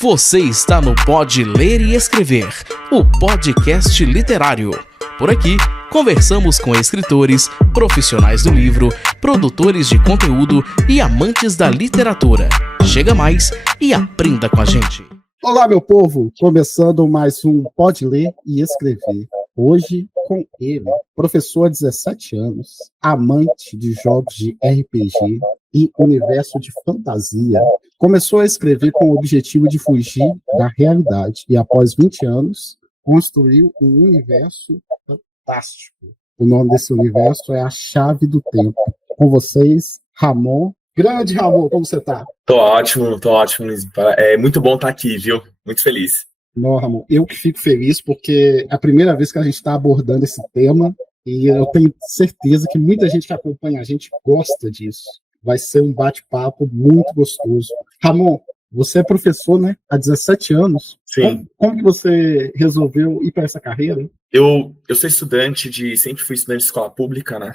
Você está no Pode Ler e Escrever, o podcast literário. Por aqui, conversamos com escritores, profissionais do livro, produtores de conteúdo e amantes da literatura. Chega mais e aprenda com a gente. Olá, meu povo! Começando mais um Pode Ler e Escrever. Hoje, com ele, professor há 17 anos, amante de jogos de RPG e universo de fantasia. Começou a escrever com o objetivo de fugir da realidade e, após 20 anos, construiu um universo fantástico. O nome desse universo é A Chave do Tempo. Com vocês, Ramon. Grande Ramon, como você tá? Tô ótimo, Luiz. É muito bom estar aqui, viu? Muito feliz. Não, Ramon, eu que fico feliz porque é a primeira vez que a gente está abordando esse tema e eu tenho certeza que muita gente que acompanha a gente gosta disso. Vai ser um bate-papo muito gostoso. Ramon, você é professor, né? Há 17 anos. Sim. Como que você resolveu ir para essa carreira, hein? Eu sou sempre fui estudante de escola pública, né?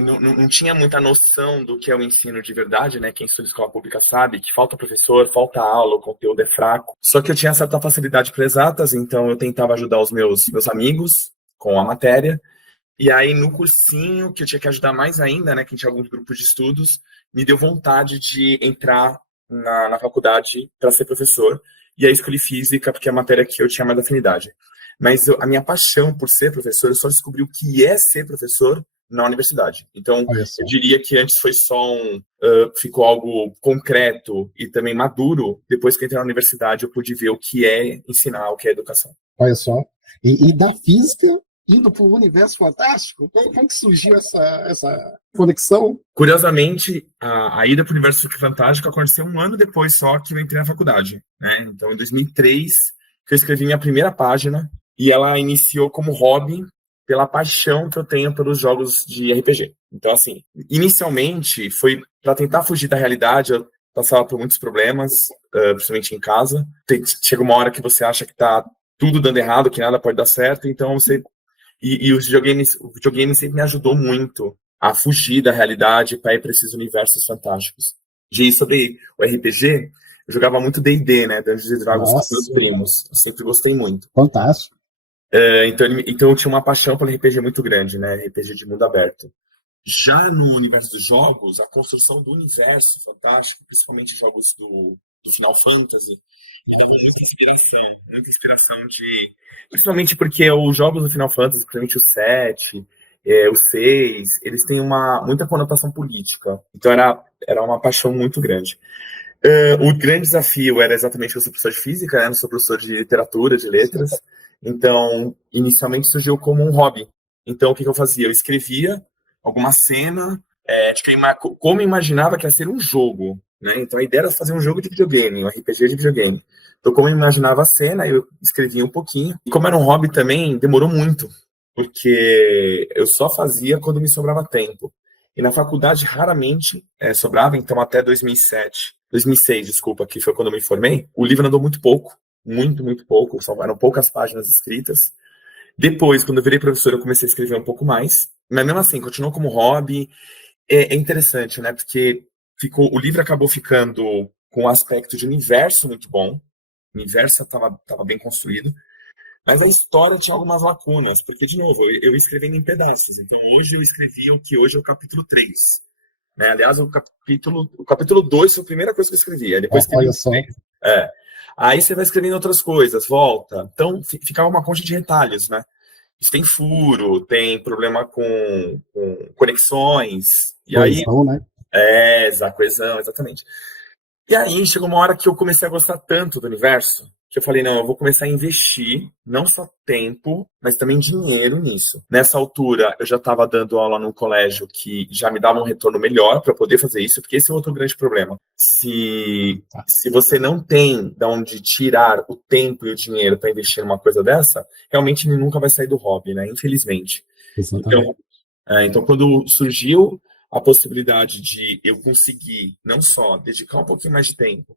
Não tinha muita noção do que é o ensino de verdade, né? Quem estuda escola pública sabe que falta professor, falta aula, o conteúdo é fraco. Só que eu tinha certa facilidade para exatas, então eu tentava ajudar os meus amigos com a matéria. E aí, no cursinho, que eu tinha que ajudar mais ainda, né? Que tinha alguns grupos de estudos, me deu vontade de entrar na faculdade para ser professor. E aí escolhi física, porque é a matéria que eu tinha mais afinidade. Mas a minha paixão por ser professor, eu só descobri o que é ser professor na universidade. Então, eu diria que antes foi só ficou algo concreto e também maduro. Depois que eu entrei na universidade, eu pude ver o que é ensinar, o que é educação. Olha só. E da física, indo para o universo fantástico? Como que surgiu essa conexão? Curiosamente, a ida para o universo fantástico aconteceu um ano depois só que eu entrei na faculdade, né? Então, em 2003, que eu escrevi minha primeira página, e ela iniciou como hobby pela paixão que eu tenho pelos jogos de RPG. Então, assim, inicialmente foi para tentar fugir da realidade. Eu passava por muitos problemas, principalmente em casa. Chega uma hora que você acha que tá tudo dando errado, que nada pode dar certo, então você... E o videogame sempre me ajudou muito a fugir da realidade para ir para esses universos fantásticos. E sobre o RPG, eu jogava muito D&D, né? Dungeons & Dragons com meus primos. Eu sempre gostei muito. Fantástico. Então eu tinha uma paixão pelo RPG muito grande, né? RPG de mundo aberto. Já no universo dos jogos, a construção do universo fantástico, principalmente jogos do Final Fantasy, me davam muita inspiração principalmente porque os jogos do Final Fantasy, principalmente o 7, o 6, eles têm muita conotação política. Então era uma paixão muito grande. O grande desafio era exatamente que eu sou professor de física, né? Eu sou professor de literatura, de letras. Então, inicialmente surgiu como um hobby. Então, o que eu fazia? Eu escrevia alguma cena, como eu imaginava que ia ser um jogo, né? Então, a ideia era fazer um jogo de videogame, um RPG de videogame. Então, como eu imaginava a cena, eu escrevia um pouquinho. E como era um hobby também, demorou muito, porque eu só fazia quando me sobrava tempo. E na faculdade, raramente sobrava, então até 2006, desculpa, que foi quando eu me formei, o livro andou muito pouco. Muito pouco, eram poucas páginas escritas. Depois, quando eu virei professor, eu comecei a escrever um pouco mais, mas mesmo assim, continuou como hobby. É interessante, né, porque o livro acabou ficando com um aspecto de universo muito bom, o universo estava bem construído, mas a história tinha algumas lacunas, porque, de novo, eu escrevendo em pedaços, então hoje eu escrevi o que hoje é o capítulo 3, né, aliás, o capítulo 2 foi a primeira coisa que eu escrevi, aí depois escrevi Olha só. Aí você vai escrevendo outras coisas, volta. Então, ficava uma concha de retalhos, né? Isso tem furo, tem problema com conexões. E Coesão, né? Coesão, exatamente. E aí, chegou uma hora que eu comecei a gostar tanto do universo, que eu falei, não, eu vou começar a investir, não só tempo, mas também dinheiro nisso. Nessa altura, eu já estava dando aula num colégio que já me dava um retorno melhor para poder fazer isso, porque esse é outro grande problema. Se você não tem de onde tirar o tempo e o dinheiro para investir numa coisa dessa, realmente ele nunca vai sair do hobby, né? Infelizmente. Exatamente. Então, quando surgiu a possibilidade de eu conseguir não só dedicar um pouquinho mais de tempo,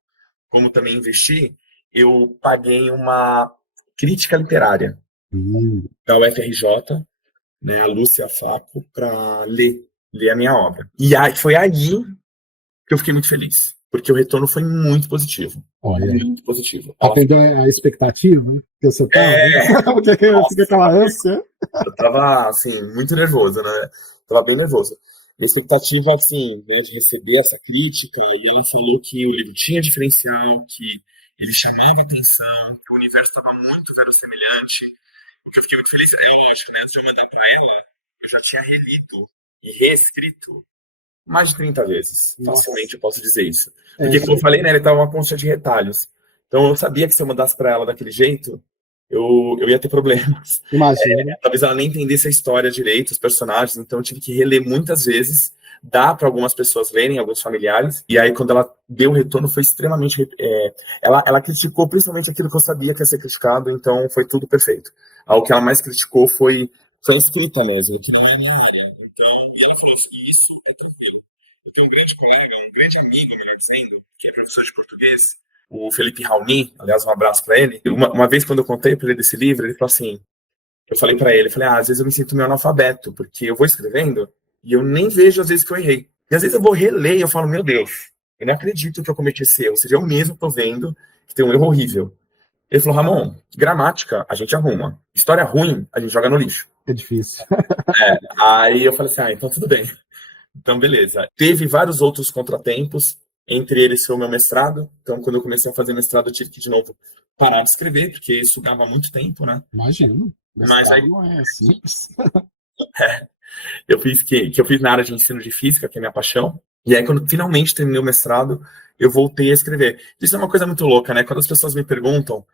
como também investir, eu paguei uma crítica literária da UFRJ, né, a Lúcia Flaco, para ler a minha obra. E aí, foi aí que eu fiquei muito feliz. porque o retorno foi muito positivo. Olha, Muito positivo. atendeu a expectativa que você tava? Porque fica aquela ânsia. Eu tava, assim, muito nervoso, né? Tava bem nervoso. A expectativa, assim, né, de receber essa crítica, e ela falou que o livro tinha diferencial, que ele chamava atenção, que o universo estava muito verossemelhante. O que eu fiquei muito feliz, é lógico, né? Antes de eu mandar para ela, eu já tinha relido e reescrito mais de 30 vezes. Nossa. Facilmente eu posso dizer isso. Porque, como eu falei, né, ele estava uma concha de retalhos. Então eu sabia que se eu mandasse para ela daquele jeito, eu ia ter problemas. Imagina. Talvez ela nem entendesse a história direito, os personagens, então eu tive que reler muitas vezes. Dá para algumas pessoas lerem, alguns familiares, e aí quando ela deu o retorno foi extremamente. Ela criticou principalmente aquilo que eu sabia que ia ser criticado, então foi tudo perfeito. O que ela mais criticou foi a escrita mesmo, que não é a minha área. Então, e ela falou assim: isso é tranquilo. Eu tenho um grande colega, um grande amigo, melhor dizendo, que é professor de português, o Felipe Raoni, aliás, um abraço para ele. Uma vez, quando eu contei para ele desse livro, ele falou assim: eu falei para ele, às vezes eu me sinto meio analfabeto, porque eu vou escrevendo e eu nem vejo às vezes que eu errei. E às vezes eu vou reler e eu falo, meu Deus, eu não acredito que eu cometi esse erro. Ou seja, eu mesmo tô vendo que tem um erro horrível. Ele falou, Ramon, gramática a gente arruma. História ruim, a gente joga no lixo. É difícil. Aí eu falei assim, então tudo bem. Então, beleza. Teve vários outros contratempos, entre eles foi o meu mestrado. Então, quando eu comecei a fazer mestrado, eu tive que, de novo, parar de escrever, porque isso dava muito tempo, né? Imagino. Mas aí não é simples. eu fiz na área de ensino de física, que é minha paixão. E aí, quando finalmente terminei o mestrado, eu voltei a escrever. Isso é uma coisa muito louca, né? Quando as pessoas me perguntam,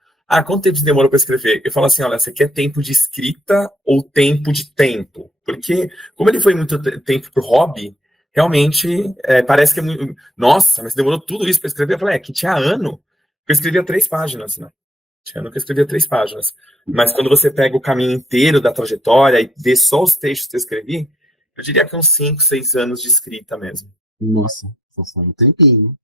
quanto tempo demorou para escrever? Eu falo assim, olha, você quer tempo de escrita ou tempo de tempo? Porque, como ele foi muito tempo pro hobby, realmente parece que é muito... Nossa, mas demorou tudo isso para escrever? Eu falei, que tinha ano. Eu escrevia 3 páginas, né? Eu nunca escrevia 3 páginas. Mas quando você pega o caminho inteiro da trajetória e vê só os textos que eu escrevi, eu diria que uns 5, 6 anos de escrita mesmo. Nossa, foi um tempinho.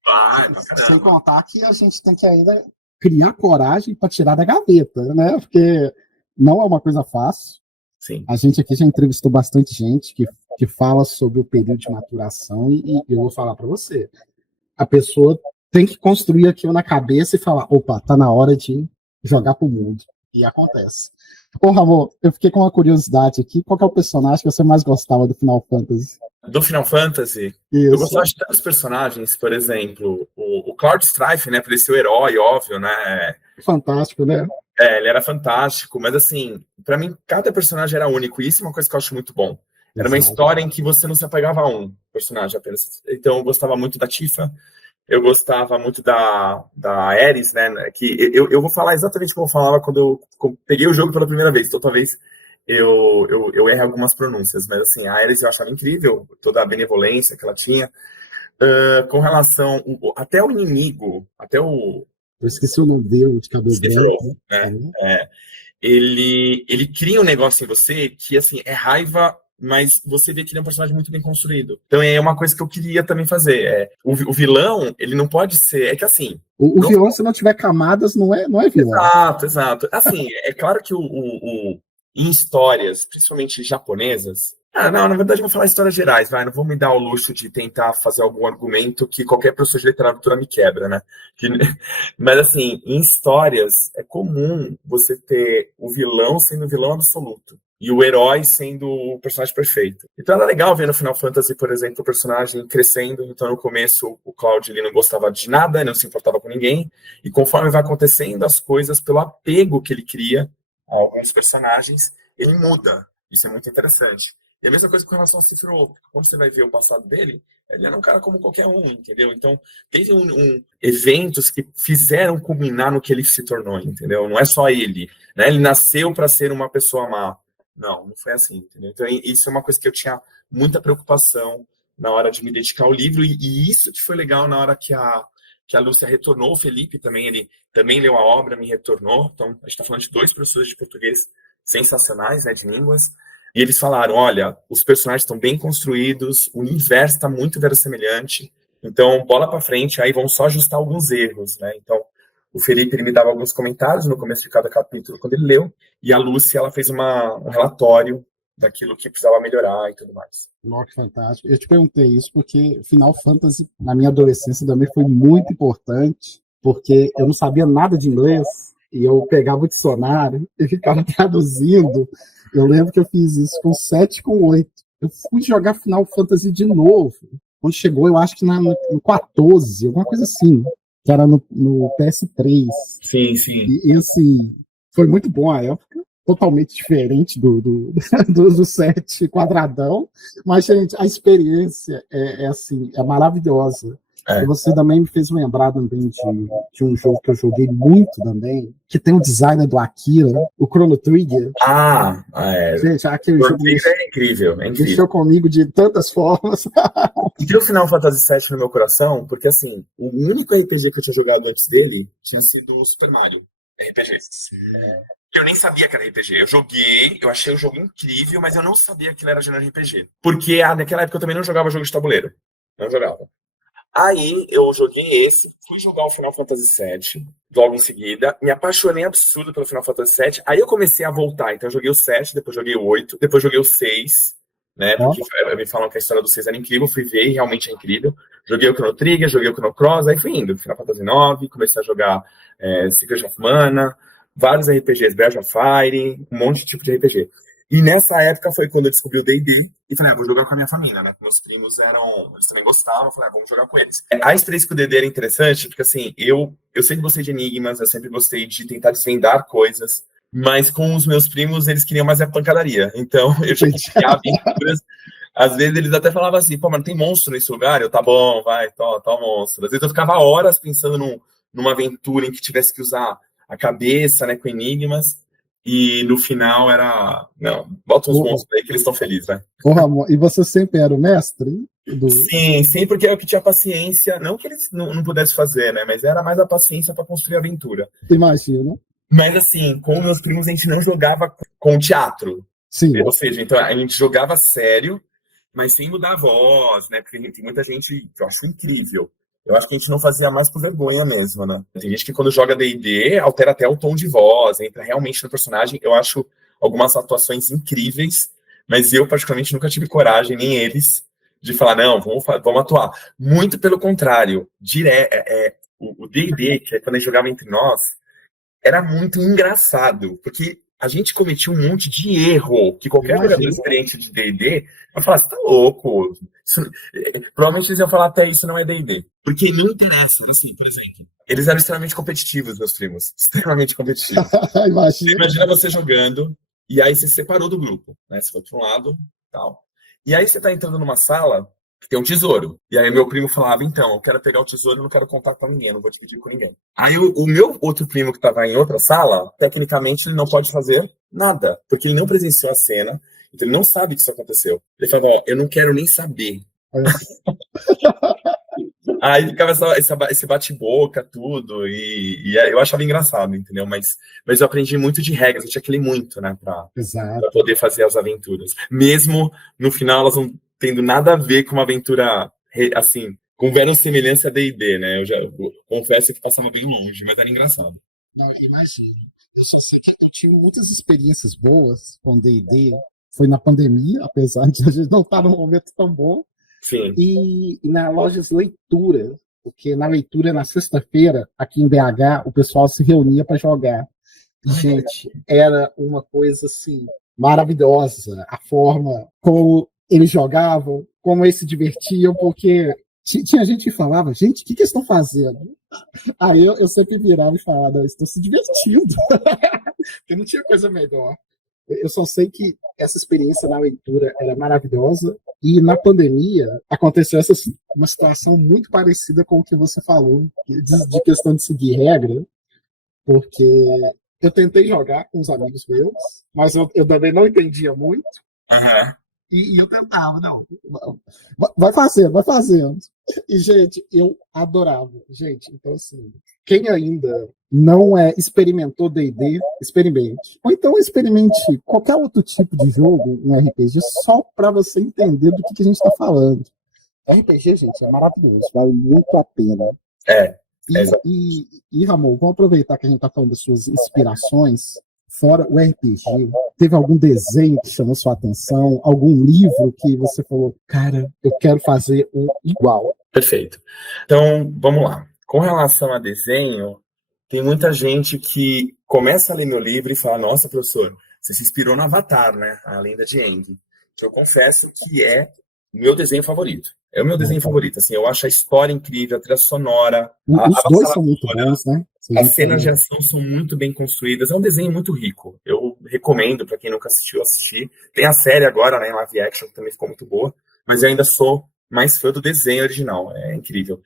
Sem contar que a gente tem que ainda criar coragem para tirar da gaveta, né? Porque não é uma coisa fácil. Sim. A gente aqui já entrevistou bastante gente que fala sobre o período de maturação e eu vou falar para você. A pessoa tem que construir aquilo na cabeça e falar, opa, tá na hora de jogar pro mundo. E acontece. Ô, Ramon, eu fiquei com uma curiosidade aqui. Qual que é o personagem que você mais gostava do Final Fantasy? Do Final Fantasy? Isso. Eu gostava de tantos personagens, por exemplo, o Cloud Strife, né, por ele ser o herói, óbvio, né? Fantástico, né? Ele era fantástico, mas assim, pra mim, cada personagem era único, e isso é uma coisa que eu acho muito bom. Era uma história em que você não se apegava a um personagem apenas. Então, eu gostava muito da Tifa, eu gostava muito da Ares, né? Que eu vou falar exatamente como eu falava quando eu peguei o jogo pela primeira vez. Então, talvez eu erre algumas pronúncias, mas assim, a Ares eu achava incrível, toda a benevolência que ela tinha. Com relação até o inimigo, até o... Eu esqueci o nome dele, de cabelo branco. Né? Ele cria um negócio em você que, assim, é raiva, mas você vê que ele é um personagem muito bem construído. Então é uma coisa que eu queria também fazer. O vilão, ele não pode ser... É que assim... O vilão, se não tiver camadas, não é vilão. Exato. Assim, é claro que em histórias, principalmente japonesas... não, na verdade eu vou falar histórias gerais, não vou me dar o luxo de tentar fazer algum argumento que qualquer professor de literatura me quebra, né? Mas assim, em histórias, é comum você ter o vilão sendo o vilão absoluto e o herói sendo o personagem perfeito. Então era legal ver no Final Fantasy, por exemplo, o personagem crescendo. Então no começo o Cloud ele não gostava de nada, não se importava com ninguém, e conforme vai acontecendo as coisas, pelo apego que ele cria a alguns personagens, ele muda. Isso é muito interessante. E a mesma coisa com relação ao Sephiroth. Quando você vai ver o passado dele, ele era um cara como qualquer um, entendeu? Então, teve eventos que fizeram culminar no que ele se tornou, entendeu? Não é só ele, né? Ele nasceu para ser uma pessoa má. Não foi assim, entendeu? Então, isso é uma coisa que eu tinha muita preocupação na hora de me dedicar ao livro, e isso que foi legal na hora que a Lúcia retornou, o Felipe também, ele também leu a obra, me retornou. Então, a gente está falando de 2 professores de português sensacionais, né, de línguas. E eles falaram, olha, os personagens estão bem construídos, o universo está muito verossemelhante, então bola para frente, aí vão só ajustar alguns erros, né? Então, o Felipe ele me dava alguns comentários no começo de cada capítulo quando ele leu, e a Lúcia ela fez um relatório daquilo que precisava melhorar e tudo mais. Nossa, fantástico. Eu te perguntei isso porque Final Fantasy, na minha adolescência, também foi muito importante, porque eu não sabia nada de inglês, e eu pegava o dicionário e ficava traduzindo. Eu lembro que eu fiz isso com 7, com 8. Eu fui jogar Final Fantasy de novo. Quando chegou, eu acho que no 14, alguma coisa assim, que era no PS3. Sim, sim. E assim, foi muito bom a época, totalmente diferente do set quadradão, mas, gente, a experiência assim, é maravilhosa. É. E você também me fez lembrar também de um jogo que eu joguei muito também, que tem o designer do Akira, o Chrono Trigger. Gente, aquele jogo é incrível, é incrível. Mexeu comigo de tantas formas. E tem o Final Fantasy VII no meu coração, porque assim, o único RPG que eu tinha jogado antes dele tinha sido o Super Mario RPG. Eu nem sabia que era RPG. Eu joguei, eu achei o jogo incrível, mas eu não sabia que ele era gênero RPG. Porque naquela época eu também não jogava jogo de tabuleiro. Não jogava. Aí eu joguei esse, fui jogar o Final Fantasy VII, logo em seguida, me apaixonei absurdo pelo Final Fantasy VII, aí eu comecei a voltar, então eu joguei o 7, depois joguei o 8, depois joguei o 6, né, porque me falam que a história do 6 era incrível, fui ver e realmente é incrível. Joguei o Chrono Trigger, joguei o Chrono Cross, aí fui indo, Final Fantasy 9, comecei a jogar Secret of Mana, vários RPGs, Breath of Fire, um monte de tipo de RPG. E nessa época foi quando eu descobri o D&D e falei, vou jogar com a minha família, né? Meus primos eles também gostavam, eu falei, vamos jogar com eles. A experiência com o D&D era interessante, porque assim, eu sempre gostei de enigmas, eu sempre gostei de tentar desvendar coisas, mas com os meus primos, eles queriam mais a pancadaria. Então, eu tinha que criar aventuras. Às vezes eles até falavam assim, pô, mas não tem monstro nesse lugar? Eu, tá bom, vai, tó monstro. Às vezes eu ficava horas pensando numa aventura em que tivesse que usar a cabeça, né, com enigmas. E no final era... Não, bota uns monstros aí que eles estão felizes, né? E você sempre era o mestre? Sim, porque eu que tinha paciência. Não que eles não pudessem fazer, né? Mas era mais a paciência para construir a aventura. Imagina. Mas assim, com meus primos a gente não jogava com teatro. Sim. Ou seja, então a gente jogava sério, mas sem mudar a voz, né? Porque tem muita gente que eu acho incrível. Eu acho que a gente não fazia mais por vergonha mesmo, né? Tem gente que quando joga D&D altera até o tom de voz, entra realmente no personagem. Eu acho algumas atuações incríveis, mas eu particularmente nunca tive coragem, nem eles, de falar, não, vamos atuar. Muito pelo contrário. O D&D, que é quando a gente jogava entre nós, era muito engraçado, porque a gente cometia um monte de erro que qualquer jogador experiente de D&D vai falar, você tá louco. Provavelmente eles iam falar até isso não é D&D. Porque não interessa, assim, por exemplo. Eles eram extremamente competitivos, meus primos. Extremamente competitivos. Imagina você jogando, e aí você se separou do grupo, né? Você foi para um lado e tal. E aí você tá entrando numa sala que tem um tesouro. E aí meu primo falava, então, eu quero pegar o tesouro e não quero contar com ninguém, não vou dividir com ninguém. Aí o meu outro primo que estava em outra sala, tecnicamente ele não pode fazer nada, porque ele não presenciou a cena, então ele não sabe que isso aconteceu. Ele falava, eu não quero nem saber. Aí ficava esse bate-boca, tudo, e eu achava engraçado, entendeu? Mas eu aprendi muito de regras, eu tinha que ler muito, né, pra poder fazer as aventuras. Mesmo no final elas não tendo nada a ver com uma aventura, assim, com verossimilhança D&D, né? Eu confesso que passava bem longe, mas era engraçado. Não, imagino. Eu tive muitas experiências boas com D&D. Foi na pandemia, apesar de a gente não estar num momento tão bom. Sim. E na loja de leitura, porque na leitura, na sexta-feira, aqui em BH, o pessoal se reunia para jogar. Gente, era uma coisa assim maravilhosa a forma como eles jogavam, como eles se divertiam, porque tinha gente que falava, gente, o que eles estão fazendo? Aí eu sempre virava e falava, eles estão se divertindo, porque não tinha coisa melhor. Eu só sei que essa experiência na leitura era maravilhosa, e na pandemia aconteceu uma situação muito parecida com o que você falou, de questão de seguir regra, porque eu tentei jogar com os amigos meus, mas eu também não entendia muito. Uhum. E eu tentava, não. Vai fazendo. E, gente, eu adorava. Gente, então, assim, quem ainda não experimentou D&D, experimente. Ou então experimente qualquer outro tipo de jogo em RPG, só para você entender do que a gente está falando. RPG, gente, é maravilhoso. Vale muito a pena. E, Ramon, vamos aproveitar que a gente está falando das suas inspirações. fora o RPG, teve algum desenho que chamou sua atenção? Algum livro que você falou, cara, eu quero fazer um igual? Perfeito. Então, vamos lá. Com relação a desenho, tem muita gente que começa a ler meu livro e fala, nossa, professor, você se inspirou no Avatar, né? A Lenda de Aang. Que eu confesso que é o meu desenho favorito. É o meu desenho favorito. Assim, eu acho a história incrível, a trilha sonora, Os dois são muito bons, né? as cenas de ação são muito bem construídas. É um desenho muito rico. Eu recomendo para quem nunca assistiu, assistir. Tem a série agora, né, live action, que também ficou muito boa. Mas eu ainda sou mais fã do desenho original. É incrível.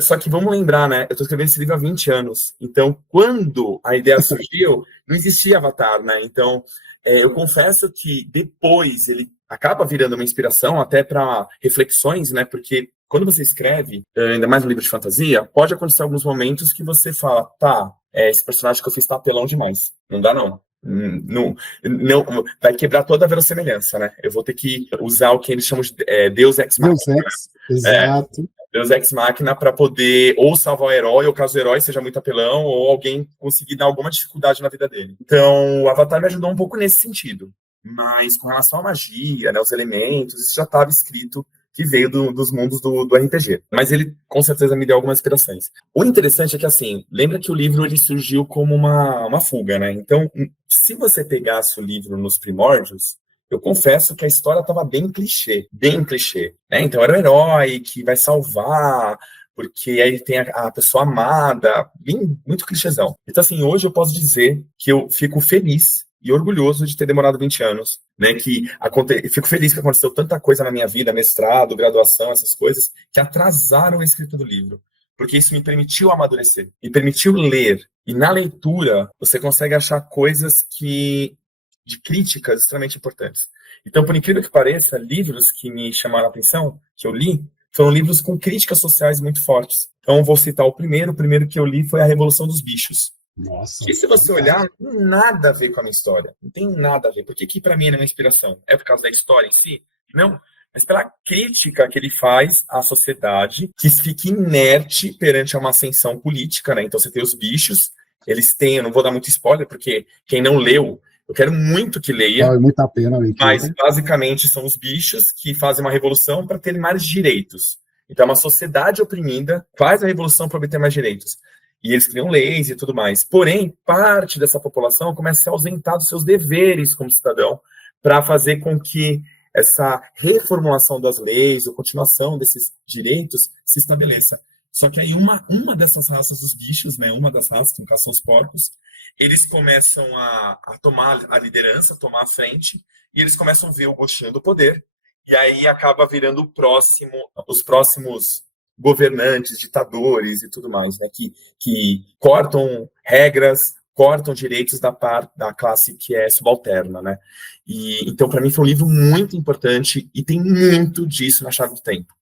Só que vamos lembrar, né? Eu estou escrevendo esse livro há 20 anos. Então, quando a ideia surgiu, não existia Avatar, né? Então, eu confesso que depois ele acaba virando uma inspiração até para reflexões, né? Porque quando você escreve, ainda mais um livro de fantasia, pode acontecer alguns momentos que você fala, tá, esse personagem que eu fiz tá apelão demais. Não dá, não. Não, não, vai quebrar toda a verossimilhança, né? Eu vou ter que usar o que eles chamam de Deus Ex Machina. Deus Ex, exato. Deus Ex Machina para poder ou salvar o herói, ou caso o herói seja muito apelão, ou alguém conseguir dar alguma dificuldade na vida dele. Então, o Avatar me ajudou um pouco nesse sentido. Mas com relação à magia, né, os elementos, isso já estava escrito, que veio dos mundos do RPG. Mas ele, com certeza, me deu algumas inspirações. O interessante é que, assim, lembra que o livro ele surgiu como uma fuga, né? Então, se você pegasse o livro nos primórdios, eu confesso que a história estava bem clichê, né? Então era o herói que vai salvar, porque aí tem a pessoa amada, bem, muito clichêzão. Então, assim, hoje eu posso dizer que eu fico feliz e orgulhoso de ter demorado 20 anos, né? Fico feliz que aconteceu tanta coisa na minha vida, mestrado, graduação, essas coisas, que atrasaram a escrita do livro. Porque isso me permitiu amadurecer, me permitiu ler. E na leitura, você consegue achar coisas de críticas extremamente importantes. Então, por incrível que pareça, livros que me chamaram a atenção, que eu li, foram livros com críticas sociais muito fortes. Então, vou citar o primeiro que eu li foi A Revolução dos Bichos. Nossa, e se você olhar, não tem nada a ver com a minha história. Não tem nada a ver. Porque que para mim é uma inspiração? É por causa da história em si? Não. Mas pela crítica que ele faz à sociedade, que fica inerte perante uma ascensão política, né? Então você tem os bichos, eles têm, eu não vou dar muito spoiler, porque quem não leu, eu quero muito que leia. Vale muito a pena a leitura. Mas basicamente são os bichos que fazem uma revolução para terem mais direitos. Então, uma sociedade oprimida faz a revolução para obter mais direitos. E eles criam leis e tudo mais. Porém, parte dessa população começa a se ausentar dos seus deveres como cidadão para fazer com que essa reformulação das leis, ou continuação desses direitos, se estabeleça. Só que aí uma dessas raças dos bichos, né, uma das raças, que no caso são os porcos, eles começam a tomar a liderança, tomar a frente, e eles começam a ver o gostinho do poder, e aí acaba virando os próximos governantes, ditadores e tudo mais, né, que cortam regras, cortam direitos da classe que é subalterna, né? Então, para mim, foi um livro muito importante e tem muito disso na Chave do Tempo.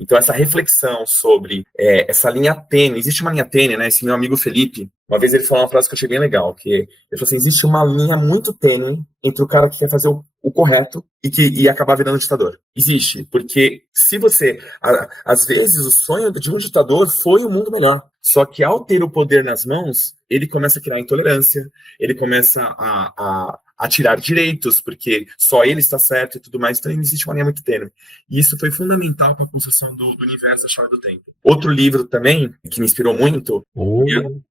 Então, essa reflexão sobre essa linha tênue, existe uma linha tênue, né? Esse meu amigo Felipe, uma vez ele falou uma frase que eu achei bem legal, que ele falou assim, existe uma linha muito tênue entre o cara que quer fazer o correto e acabar virando ditador. Existe, porque se você... Às vezes, o sonho de um ditador foi um mundo melhor. Só que ao ter o poder nas mãos, ele começa a criar intolerância, ele começa a tirar direitos, porque só ele está certo e tudo mais, então existe uma linha muito tênue. E isso foi fundamental para a construção do universo da Chave do Tempo. Outro livro também, que me inspirou muito,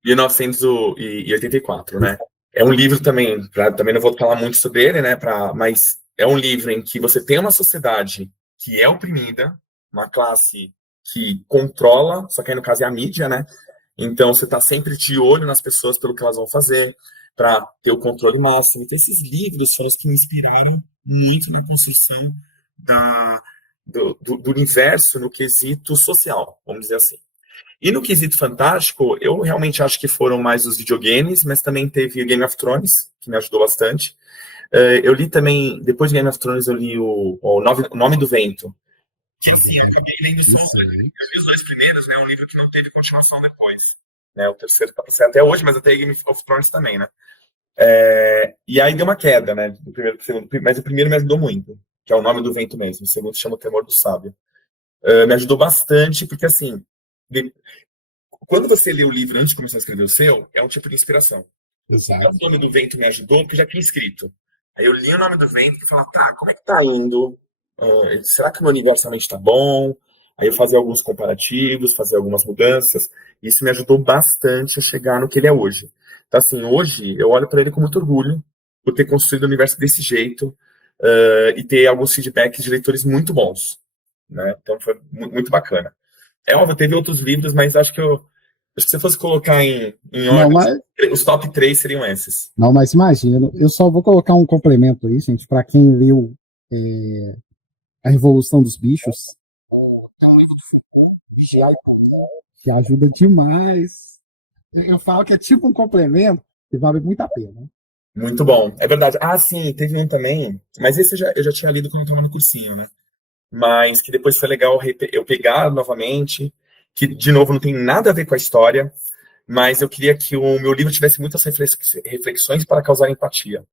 1984, né? É um livro também, também não vou falar muito sobre ele, né? Mas é um livro em que você tem uma sociedade que é oprimida, uma classe que controla, só que aí no caso é a mídia, né? Então você está sempre de olho nas pessoas pelo que elas vão fazer, para ter o controle máximo. Então, esses livros foram os que me inspiraram muito na construção do universo no quesito social, vamos dizer assim. E no quesito fantástico, eu realmente acho que foram mais os videogames, mas também teve Game of Thrones, que me ajudou bastante. Eu li também, depois de Game of Thrones, eu li o Nome do Vento, que assim, eu acabei lendo só eu li os dois primeiros, né, um livro que não teve continuação depois. Né, o terceiro tá pra sair até hoje, mas até Game of Thrones também, né? E aí deu uma queda, né? Do primeiro pro segundo, mas o primeiro me ajudou muito, que é o Nome do Vento mesmo. O segundo chama O Temor do Sábio. Me ajudou bastante, porque assim, quando você lê o livro antes de começar a escrever o seu, é um tipo de inspiração. Exato. O Nome do Vento me ajudou, porque eu já tinha escrito. Aí eu li o Nome do Vento e falava, tá, como é que tá indo? Será que o meu universo realmente tá bom? Aí eu fazia alguns comparativos, fazia algumas mudanças. E isso me ajudou bastante a chegar no que ele é hoje. Então, assim, hoje eu olho para ele com muito orgulho por ter construído o universo desse jeito, e ter alguns feedbacks de leitores muito bons, né? Então foi muito bacana. É óbvio, teve outros livros, mas acho que se eu fosse colocar em Não, ordem, mas, os top 3 seriam esses. não, mas imagina, eu só vou colocar um complemento aí, gente, para quem leu A Revolução dos Bichos, é um livro de Vigiar e Comer, que ajuda demais. Eu falo que é tipo um complemento que vale muito a pena. Muito bom, é verdade. Ah, sim, teve um também, mas esse eu já tinha lido quando eu estava no cursinho, né? Mas que depois foi legal eu pegar novamente, que de novo não tem nada a ver com a história, mas eu queria que o meu livro tivesse muitas reflexões para causar empatia.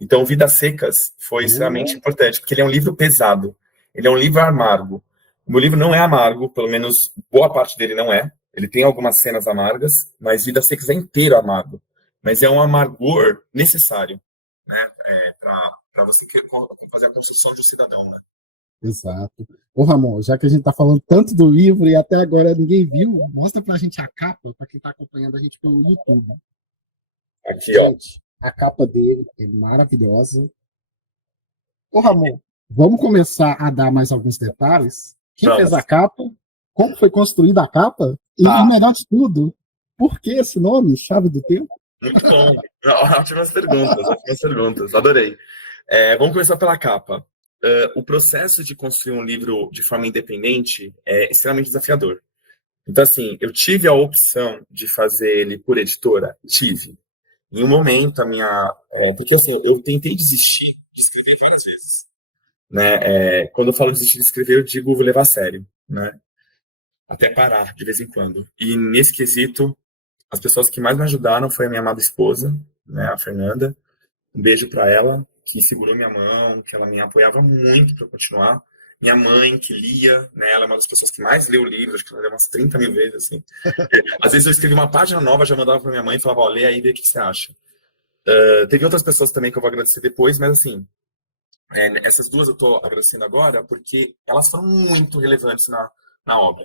Então, Vidas Secas foi extremamente importante, porque ele é um livro pesado, ele é um livro amargo. O meu livro não é amargo, pelo menos boa parte dele não é. Ele tem algumas cenas amargas, mas Vidas Secas é inteiro amargo. Mas é um amargor necessário, né, para você fazer a construção de um cidadão, né? Exato. Ô, Ramon, já que a gente tá falando tanto do livro e até agora ninguém viu, mostra pra gente a capa, pra quem tá acompanhando a gente pelo YouTube. Aqui, ó. Gente, a capa dele é maravilhosa. Ô, Ramon, vamos começar a dar mais alguns detalhes? Quem fez a Vamos. capa? Como foi construída a capa? E, melhor de tudo, por que esse nome, Chave do Tempo? Muito bom. Ótimas perguntas, ótimas perguntas. Adorei. Vamos começar pela capa. O processo de construir um livro de forma independente é extremamente desafiador. Então, assim, eu tive a opção de fazer ele por editora? Tive. Em um momento, porque, assim, eu tentei desistir de escrever várias vezes. Né? Quando eu falo desistir de escrever, eu digo vou levar a sério. Né? Até parar, de vez em quando. E, nesse quesito, as pessoas que mais me ajudaram foi a minha amada esposa, né, a Fernanda. Um beijo para ela, que segurou minha mão, que ela me apoiava muito para continuar. Minha mãe, que lia, né, ela é uma das pessoas que mais leu livros, acho que ela leu umas 30 mil vezes, assim. Às vezes eu escrevi uma página nova, já mandava para minha mãe e falava, ó, lê aí, vê o que você acha. Teve outras pessoas também que eu vou agradecer depois, mas assim, essas duas eu estou agradecendo agora porque elas foram muito relevantes na obra.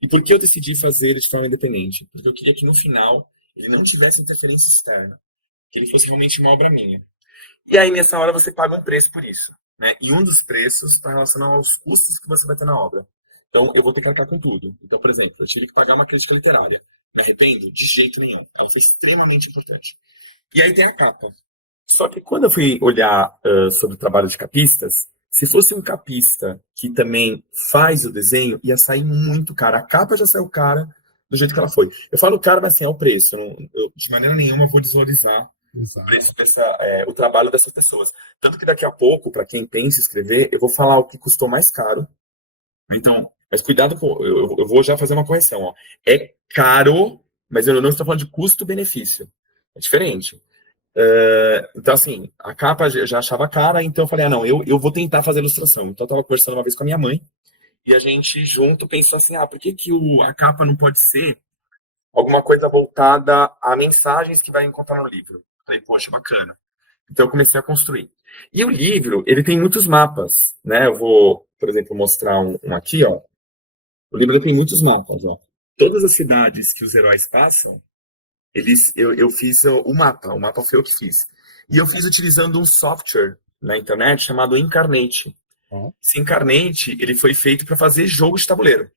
E por que eu decidi fazer ele de forma independente? Porque eu queria que no final ele não tivesse interferência externa, que ele fosse realmente uma obra minha. E aí, nessa hora, você paga um preço por isso. Né? E um dos preços está relacionado aos custos que você vai ter na obra. Então, eu vou ter que arcar com tudo. Então, por exemplo, eu tive que pagar uma crítica literária. Me arrependo? De jeito nenhum. Ela foi extremamente importante. E aí tem a capa. Só que quando eu fui olhar sobre o trabalho de capistas, se fosse um capista que também faz o desenho, ia sair muito caro. A capa já saiu cara do jeito que ela foi. Eu falo caro, mas assim, é o preço. Eu, de maneira nenhuma, vou desvalorizar o trabalho dessas pessoas. Tanto que daqui a pouco, para quem pensa em escrever, eu vou falar o que custou mais caro. Então, mas cuidado com. Eu vou já fazer uma correção. Ó. É caro, mas eu não estou falando de custo-benefício. É diferente. Então, assim, a capa já achava cara, então eu falei, não, eu vou tentar fazer ilustração. Então, eu estava conversando uma vez com a minha mãe, e a gente junto pensou assim, por que a capa não pode ser alguma coisa voltada a mensagens que vai encontrar no livro? Falei, poxa, bacana. Então, eu comecei a construir. E o livro, ele tem muitos mapas, né? Eu vou, por exemplo, mostrar um aqui, ó. O livro tem muitos mapas, ó. Todas as cidades que os heróis passam, eu fiz o mapa foi eu que fiz. E eu fiz utilizando um software na internet chamado Incarnate. Esse Incarnate, ele foi feito para fazer jogo de tabuleiro.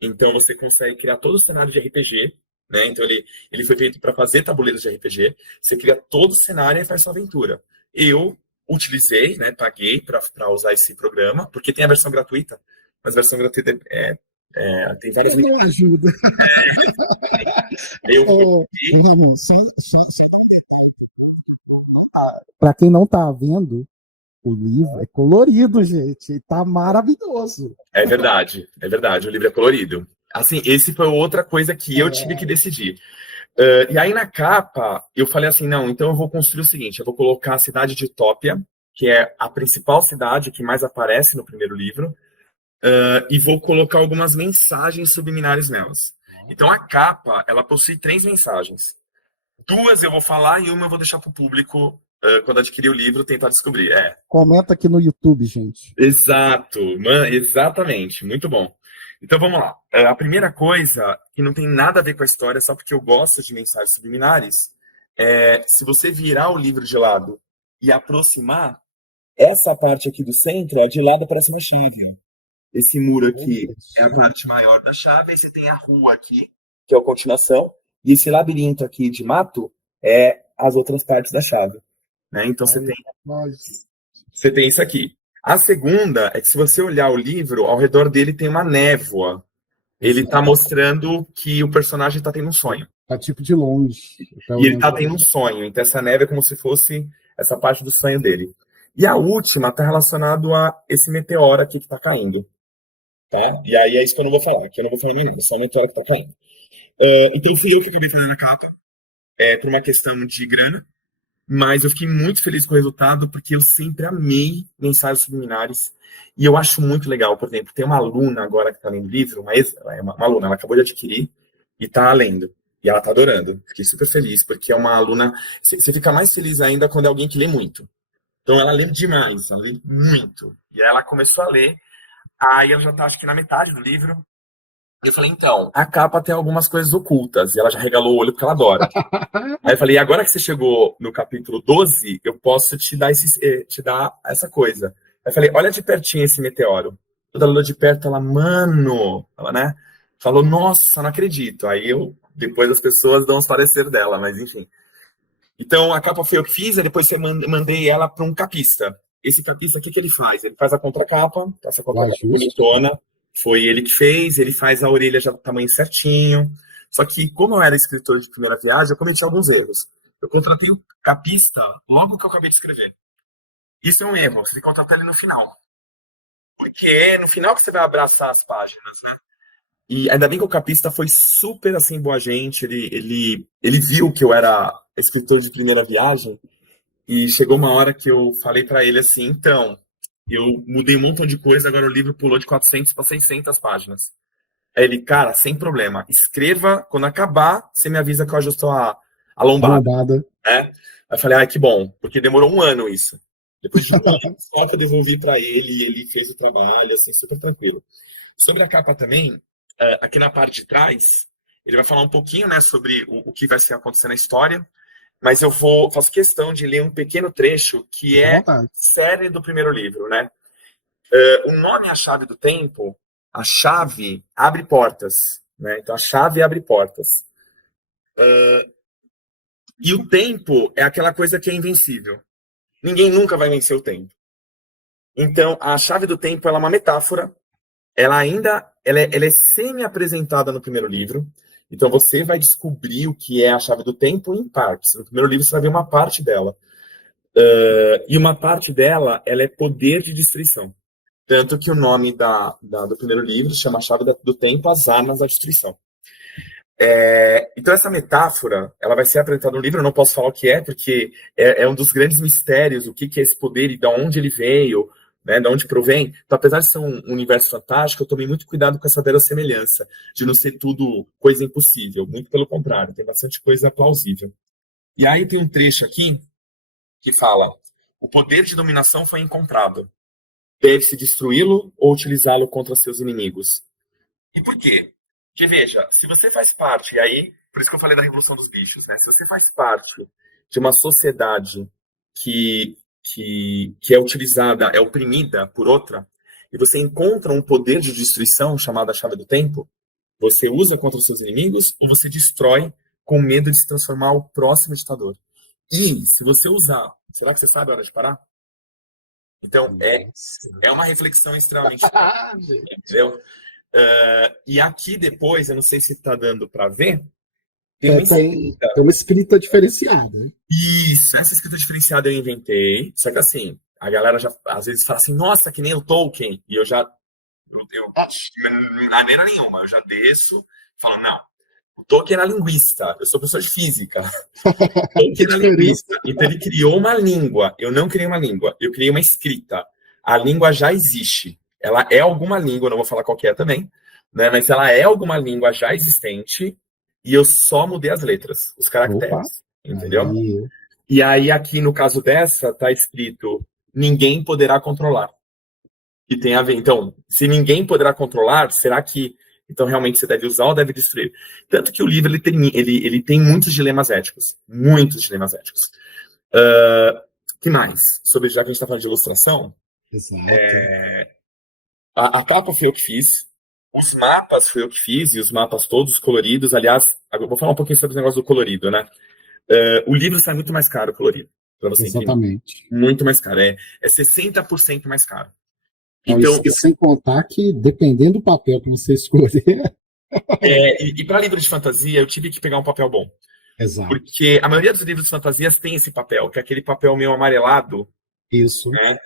Então você consegue criar todo o cenário de RPG, né? Então ele foi feito para fazer tabuleiros de RPG. Você cria todo o cenário e faz sua aventura. Eu utilizei, né, paguei para usar esse programa, porque tem a versão gratuita, mas a versão gratuita tem várias. Não ajuda. Eu Para quem não tá vendo, o livro é colorido, gente. Tá maravilhoso. É verdade, é verdade. O livro é colorido. Assim, esse foi outra coisa que eu tive que decidir. E aí na capa, eu falei assim, não, então eu vou construir o seguinte, eu vou colocar a cidade de Utópia, que é a principal cidade que mais aparece no primeiro livro, e vou colocar algumas mensagens subliminares nelas. Então a capa, ela possui 3 mensagens. Duas eu vou falar e uma eu vou deixar para o público, quando adquirir o livro, tentar descobrir. Comenta aqui no YouTube, gente. Exato, exatamente, muito bom. Então vamos lá. A primeira coisa, que não tem nada a ver com a história, só porque eu gosto de mensagens subliminares, se você virar o livro de lado e aproximar, essa parte aqui do centro é de lado para cima chave. Esse muro aqui é a parte maior da chave, aí você tem a rua aqui, que é a continuação, e esse labirinto aqui de mato é as outras partes da chave. Né? Então você tem isso aqui. A segunda é que se você olhar o livro, ao redor dele tem uma névoa. Ele está mostrando que o personagem está tendo um sonho. Tá tipo de longe. E ele está tendo um sonho. Então essa névoa é como se fosse essa parte do sonho dele. E a última está relacionada a esse meteoro aqui que está caindo. Tá? E aí é isso que eu não vou falar. Aqui eu não vou falar nenhum. Só o meteoro que está caindo. Então fui eu que acabei fazendo a capa. Por uma questão de grana. Mas eu fiquei muito feliz com o resultado, porque eu sempre amei mensagens subliminares. E eu acho muito legal, por exemplo, tem uma aluna agora que está lendo livro, uma aluna, ela acabou de adquirir e está lendo. E ela está adorando. Fiquei super feliz, porque é uma aluna. Você fica mais feliz ainda quando é alguém que lê muito. Então ela lê demais, ela lê muito. E aí ela começou a ler, aí ela já está, acho que na metade do livro. Eu falei, então, a capa tem algumas coisas ocultas. E ela já regalou o olho porque ela adora. Aí eu falei, agora que você chegou no capítulo 12, eu posso te dar essa coisa. Aí eu falei, olha de pertinho esse meteoro. Toda ela olhou de perto, ela, né? Falou, nossa, não acredito. Aí depois as pessoas dão os parecer dela, mas enfim. Então a capa foi eu que fiz, aí depois eu mandei ela para um capista. Esse capista, o que ele faz? Ele faz a contracapa, essa contracapa bonitona. Foi ele que fez, ele faz a orelha já do tamanho certinho. Só que, como eu era escritor de primeira viagem, eu cometi alguns erros. Eu contratei o capista logo que eu acabei de escrever. Isso é um erro, você tem que contratar ele no final. Porque é no final que você vai abraçar as páginas, né? E ainda bem que o capista foi super, assim, boa gente. Ele viu que eu era escritor de primeira viagem. E chegou uma hora que eu falei para ele assim, então, eu mudei um montão de coisa, agora o livro pulou de 400 para 600 páginas. Aí ele, cara, sem problema, escreva, quando acabar, você me avisa que eu ajusto a lombada. Aí eu falei, que bom, porque demorou um ano isso. Depois de um ano, só que eu devolvi para ele, e ele fez o trabalho, assim, super tranquilo. Sobre a capa também, aqui na parte de trás, ele vai falar um pouquinho, né, sobre o que vai ser acontecer na história, mas eu faço questão de ler um pequeno trecho que é série do primeiro livro, né? O nome é A Chave do Tempo. A chave abre portas, né? Então a chave abre portas. E o tempo é aquela coisa que é invencível. Ninguém nunca vai vencer o tempo. Então a chave do tempo ela é uma metáfora. Ela é semi-apresentada no primeiro livro. Então você vai descobrir o que é a chave do tempo em partes. No primeiro livro você vai ver uma parte dela. E uma parte dela, ela é poder de destruição. Tanto que o nome do primeiro livro se chama A Chave do Tempo, as Armas da Destruição. Então essa metáfora, ela vai ser apresentada no livro, eu não posso falar o que é, porque é um dos grandes mistérios, o que é esse poder e de onde ele veio, né, de onde provém. Então, apesar de ser um universo fantástico, eu tomei muito cuidado com essa verossemelhança, de não ser tudo coisa impossível, muito pelo contrário, tem bastante coisa plausível. E aí tem um trecho aqui que fala, o poder de dominação foi encontrado. Deve-se destruí-lo ou utilizá-lo contra seus inimigos. E por quê? Porque, veja, se você faz parte, e aí, por isso que eu falei da Revolução dos Bichos, né? Se você faz parte de uma sociedade que é utilizada, é oprimida por outra, e você encontra um poder de destruição chamado a Chave do Tempo, você usa contra os seus inimigos ou você destrói com medo de se transformar o próximo ditador. E, se você usar, será que você sabe a hora de parar? Então, é uma reflexão extremamente entendeu? E aqui depois, eu não sei se está dando para ver, tem uma escrita diferenciada. Isso, essa escrita diferenciada eu inventei, só que assim, a galera já às vezes fala assim, nossa, que nem o Tolkien, e eu de maneira nenhuma, eu já desço, falo, não, o Tolkien era linguista, eu sou professor de física. Tolkien era linguista, então ele criou uma língua, eu não criei uma língua, eu criei uma escrita. A língua já existe, ela é alguma língua, não vou falar qual que é também, né, mas ela é alguma língua já existente, e eu só mudei as letras, os caracteres. entendeu? Aí, E aí, aqui no caso dessa, tá escrito: ninguém poderá controlar. E tem a ver. Então, se ninguém poderá controlar, será que então realmente você deve usar ou deve destruir? Tanto que o livro ele tem muitos dilemas éticos. Muitos dilemas éticos. Que mais? Sobre, já que a gente está falando de ilustração, exato. a capa foi eu que fiz. Os mapas foi eu que fiz, e os mapas todos coloridos. Aliás, agora eu vou falar um pouquinho sobre o negócio do colorido, né? O livro sai muito mais caro colorido, para você entender. Exatamente. Muito mais caro. É 60% mais caro. Então, Então, isso sem contar que, dependendo do papel que você escolher. e para livro de fantasia, eu tive que pegar um papel bom. Exato. Porque a maioria dos livros de fantasias tem esse papel, que é aquele papel meio amarelado, Isso. né?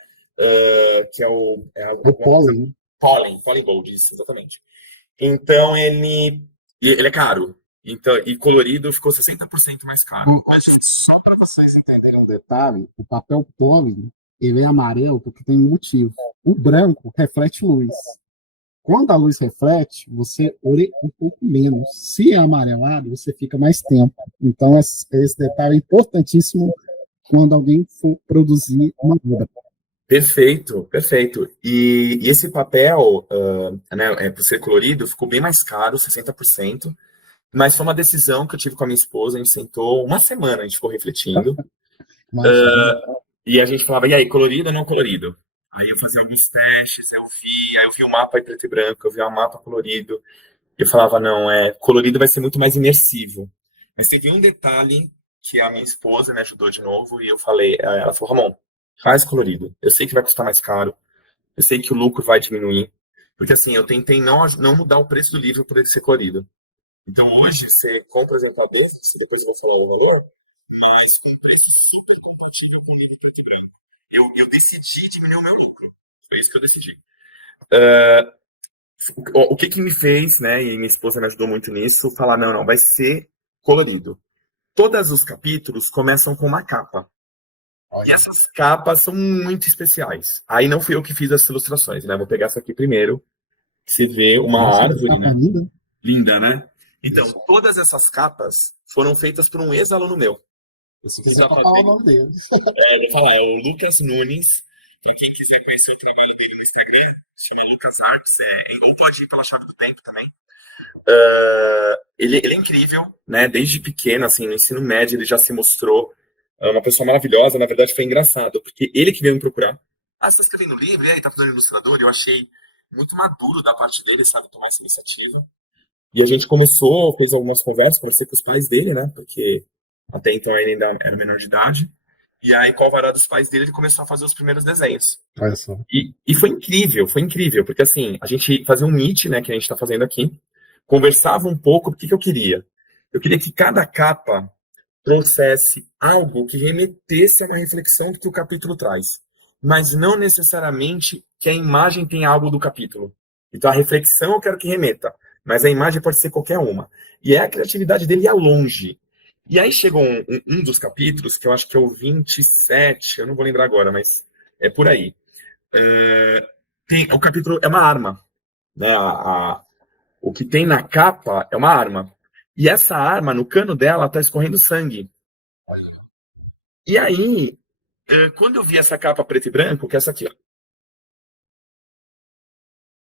Que é o O pólen. Pollen Gold, isso, exatamente. Então ele é caro. Então, e colorido ficou 60% mais caro. Mas, gente, só para vocês entenderem um detalhe, o papel pólen, ele é amarelo porque tem um motivo. O branco reflete luz. Quando a luz reflete, você olha um pouco menos. Se é amarelado, você fica mais tempo. Então, esse detalhe é importantíssimo quando alguém for produzir uma obra. Perfeito, perfeito. E esse papel, né, por ser colorido, ficou bem mais caro, 60%. Mas foi uma decisão que eu tive com a minha esposa. A gente sentou uma semana, a gente ficou refletindo. Mas, E a gente falava, e aí, colorido ou não colorido? Aí eu fazia alguns testes, aí eu vi o mapa em preto e branco, eu vi o mapa colorido. E eu falava, não, colorido vai ser muito mais imersivo. Mas teve um detalhe que a minha esposa me ajudou de novo, e eu falei, ela falou, Ramon, faz colorido. Eu sei que vai custar mais caro, eu sei que o lucro vai diminuir. Porque assim, eu tentei não mudar o preço do livro por ele ser colorido. Então hoje você compra o exemplar besta, depois eu vou falar o valor, mas com um preço super compatível com o livro preto e branco. Eu decidi diminuir o meu lucro. Foi isso que eu decidi. O que me fez, né, e minha esposa me ajudou muito nisso, falar, não, vai ser colorido. Todos os capítulos começam com uma capa. E essas capas são muito especiais. Aí não fui eu que fiz as ilustrações, né? Vou pegar essa aqui primeiro. Você vê uma nossa, árvore, né? linda. Linda, né? Então, Isso. todas essas capas foram feitas por um ex-aluno meu. Se quiser falar o nome dele. Eu vou falar, é o Lucas Nunes. Então, quem quiser conhecer o trabalho dele no Instagram, se chama Lucas Arts, ou pode ir pela Chave do Tempo também. Ele é incrível, né? Desde pequeno, assim, no ensino médio, ele já se mostrou uma pessoa maravilhosa. Na verdade, foi engraçado, porque ele que veio me procurar. Você tá escrevendo livro? E aí, tá fazendo ilustrador? E eu achei muito maduro da parte dele, sabe? Tomar essa iniciativa. E a gente começou, fez algumas conversas, conversei com os pais dele, né? Porque até então ele ainda era menor de idade. E aí, com o alvará dos pais dele, ele começou a fazer os primeiros desenhos. Olha só. E foi incrível, porque assim, a gente fazia um meet, né, que a gente está fazendo aqui, conversava um pouco, o que eu queria? Eu queria que cada capa trouxesse algo que remetesse à reflexão que o capítulo traz, mas não necessariamente que a imagem tenha algo do capítulo. Então, a reflexão eu quero que remeta, mas a imagem pode ser qualquer uma. E a criatividade dele ia longe. E aí chegou um dos capítulos, que eu acho que é o 27, eu não vou lembrar agora, mas é por aí. O capítulo é uma arma, né? O que tem na capa é uma arma. E essa arma, no cano dela, está escorrendo sangue. E aí, quando eu vi essa capa preto e branco, que é essa aqui, ó,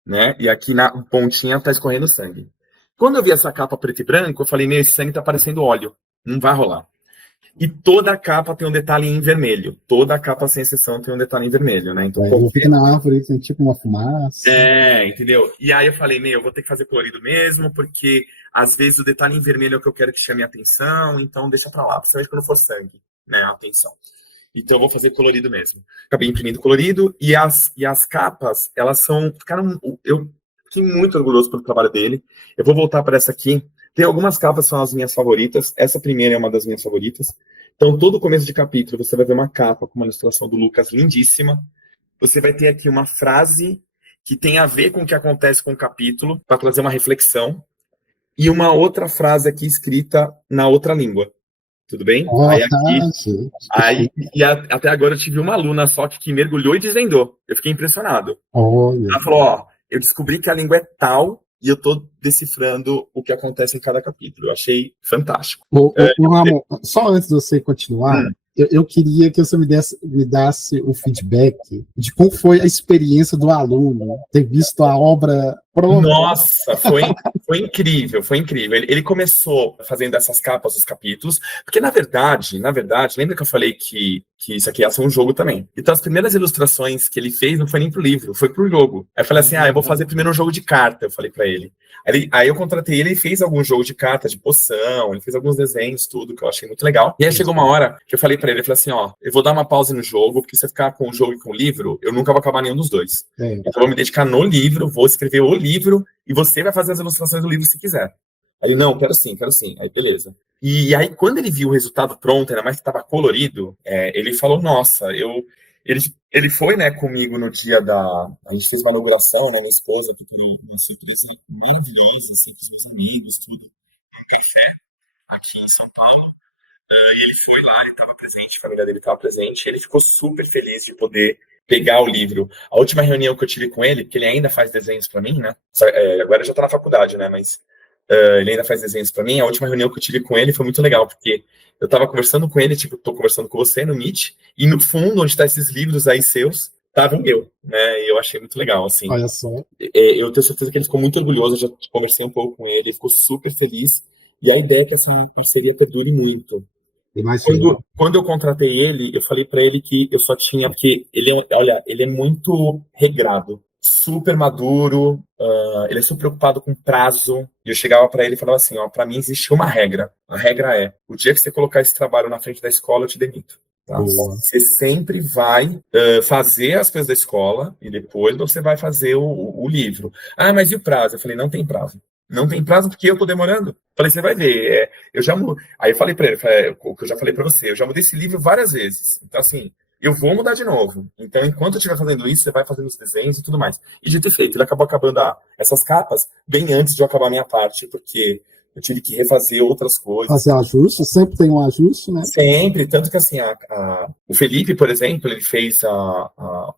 né? E aqui na pontinha está escorrendo sangue. Quando eu vi essa capa preto e branco, eu falei, meu, esse sangue está parecendo óleo. Não vai rolar. E toda a capa tem um detalhe em vermelho. Toda a capa, sem exceção, tem um detalhe em vermelho, né? Então, Eu vi na árvore, tem tipo uma fumaça. Entendeu? E aí eu falei, eu vou ter que fazer colorido mesmo, porque às vezes o detalhe em vermelho é o que eu quero que chame a atenção, então deixa pra lá, principalmente quando for sangue, né? A atenção. Então eu vou fazer colorido mesmo. Acabei imprimindo colorido, e as capas, elas são... eu fiquei muito orgulhoso pelo trabalho dele. Eu vou voltar para essa aqui. Tem algumas capas que são as minhas favoritas. Essa primeira é uma das minhas favoritas. Então, todo começo de capítulo, você vai ver uma capa com uma ilustração do Lucas lindíssima. Você vai ter aqui uma frase que tem a ver com o que acontece com o capítulo, para trazer uma reflexão. E uma outra frase aqui escrita na outra língua. Tudo bem? Até agora eu tive uma aluna só que mergulhou e desvendou. Eu fiquei impressionado. Olha. Ela falou, eu descobri que a língua é tal e eu tô decifrando o que acontece em cada capítulo. Eu achei fantástico. Ramon, só antes de você continuar, Hum. eu queria que você me desse o feedback de como foi a experiência do aluno ter visto a obra pronta. Nossa, foi incrível, foi incrível. Ele começou fazendo essas capas dos capítulos, porque na verdade, lembra que eu falei que isso aqui ia ser um jogo também? Então as primeiras ilustrações que ele fez não foi nem pro livro, foi pro jogo. Aí eu falei assim, eu vou fazer primeiro um jogo de carta, eu falei pra ele. Aí eu contratei ele e fez algum jogo de carta, de poção, ele fez alguns desenhos, tudo, que eu achei muito legal. E aí chegou uma hora que eu falei pra ele, eu falei assim, eu vou dar uma pausa no jogo, porque se eu ficar com o jogo e com o livro, eu nunca vou acabar nenhum dos dois. Então eu vou me dedicar no livro, vou escrever o livro, e você vai fazer as ilustrações do livro se quiser. Aí ele, não, quero sim. Aí, beleza. E aí, quando ele viu o resultado pronto, ainda mais que estava colorido, ele falou, nossa, ele foi, né, comigo no dia da... A gente fez uma inauguração, né, minha esposa, que tem uma surpresa maravilhosa, assim, com os meus amigos, tudo. Um café aqui em São Paulo. E ele foi lá, ele estava presente, a família dele estava presente, ele ficou super feliz de poder pegar o livro. A última reunião que eu tive com ele, porque ele ainda faz desenhos para mim, né? Agora já está na faculdade, né? Mas ele ainda faz desenhos para mim. A última reunião que eu tive com ele foi muito legal, porque eu estava conversando com ele, tipo, estou conversando com você no Meet, e no fundo, onde tá esses livros aí seus, tava o meu, né? E eu achei muito legal, assim. Olha só. Eu tenho certeza que ele ficou muito orgulhoso, eu já conversei um pouco com ele, ele ficou super feliz, e a ideia é que essa parceria perdure muito. Quando eu contratei ele, eu falei pra ele que eu só tinha, porque ele é muito regrado, super maduro, ele é super preocupado com prazo. E eu chegava pra ele e falava assim, pra mim existe uma regra. A regra é, o dia que você colocar esse trabalho na frente da escola, eu te demito. Tá? Você sempre vai fazer as coisas da escola e depois você vai fazer o livro. Mas e o prazo? Eu falei, não tem prazo. Não tem prazo porque eu tô demorando. Falei, você vai ver. Eu já Aí eu falei pra ele, o que eu já falei pra você, eu já mudei esse livro várias vezes. Então, assim, eu vou mudar de novo. Então, enquanto eu estiver fazendo isso, você vai fazendo os desenhos e tudo mais. E de ter feito, ele acabou acabando essas capas bem antes de eu acabar a minha parte, porque eu tive que refazer outras coisas. Fazer ajuste, sempre tem um ajuste, né? Sempre, tanto que assim, o Felipe, por exemplo, ele fez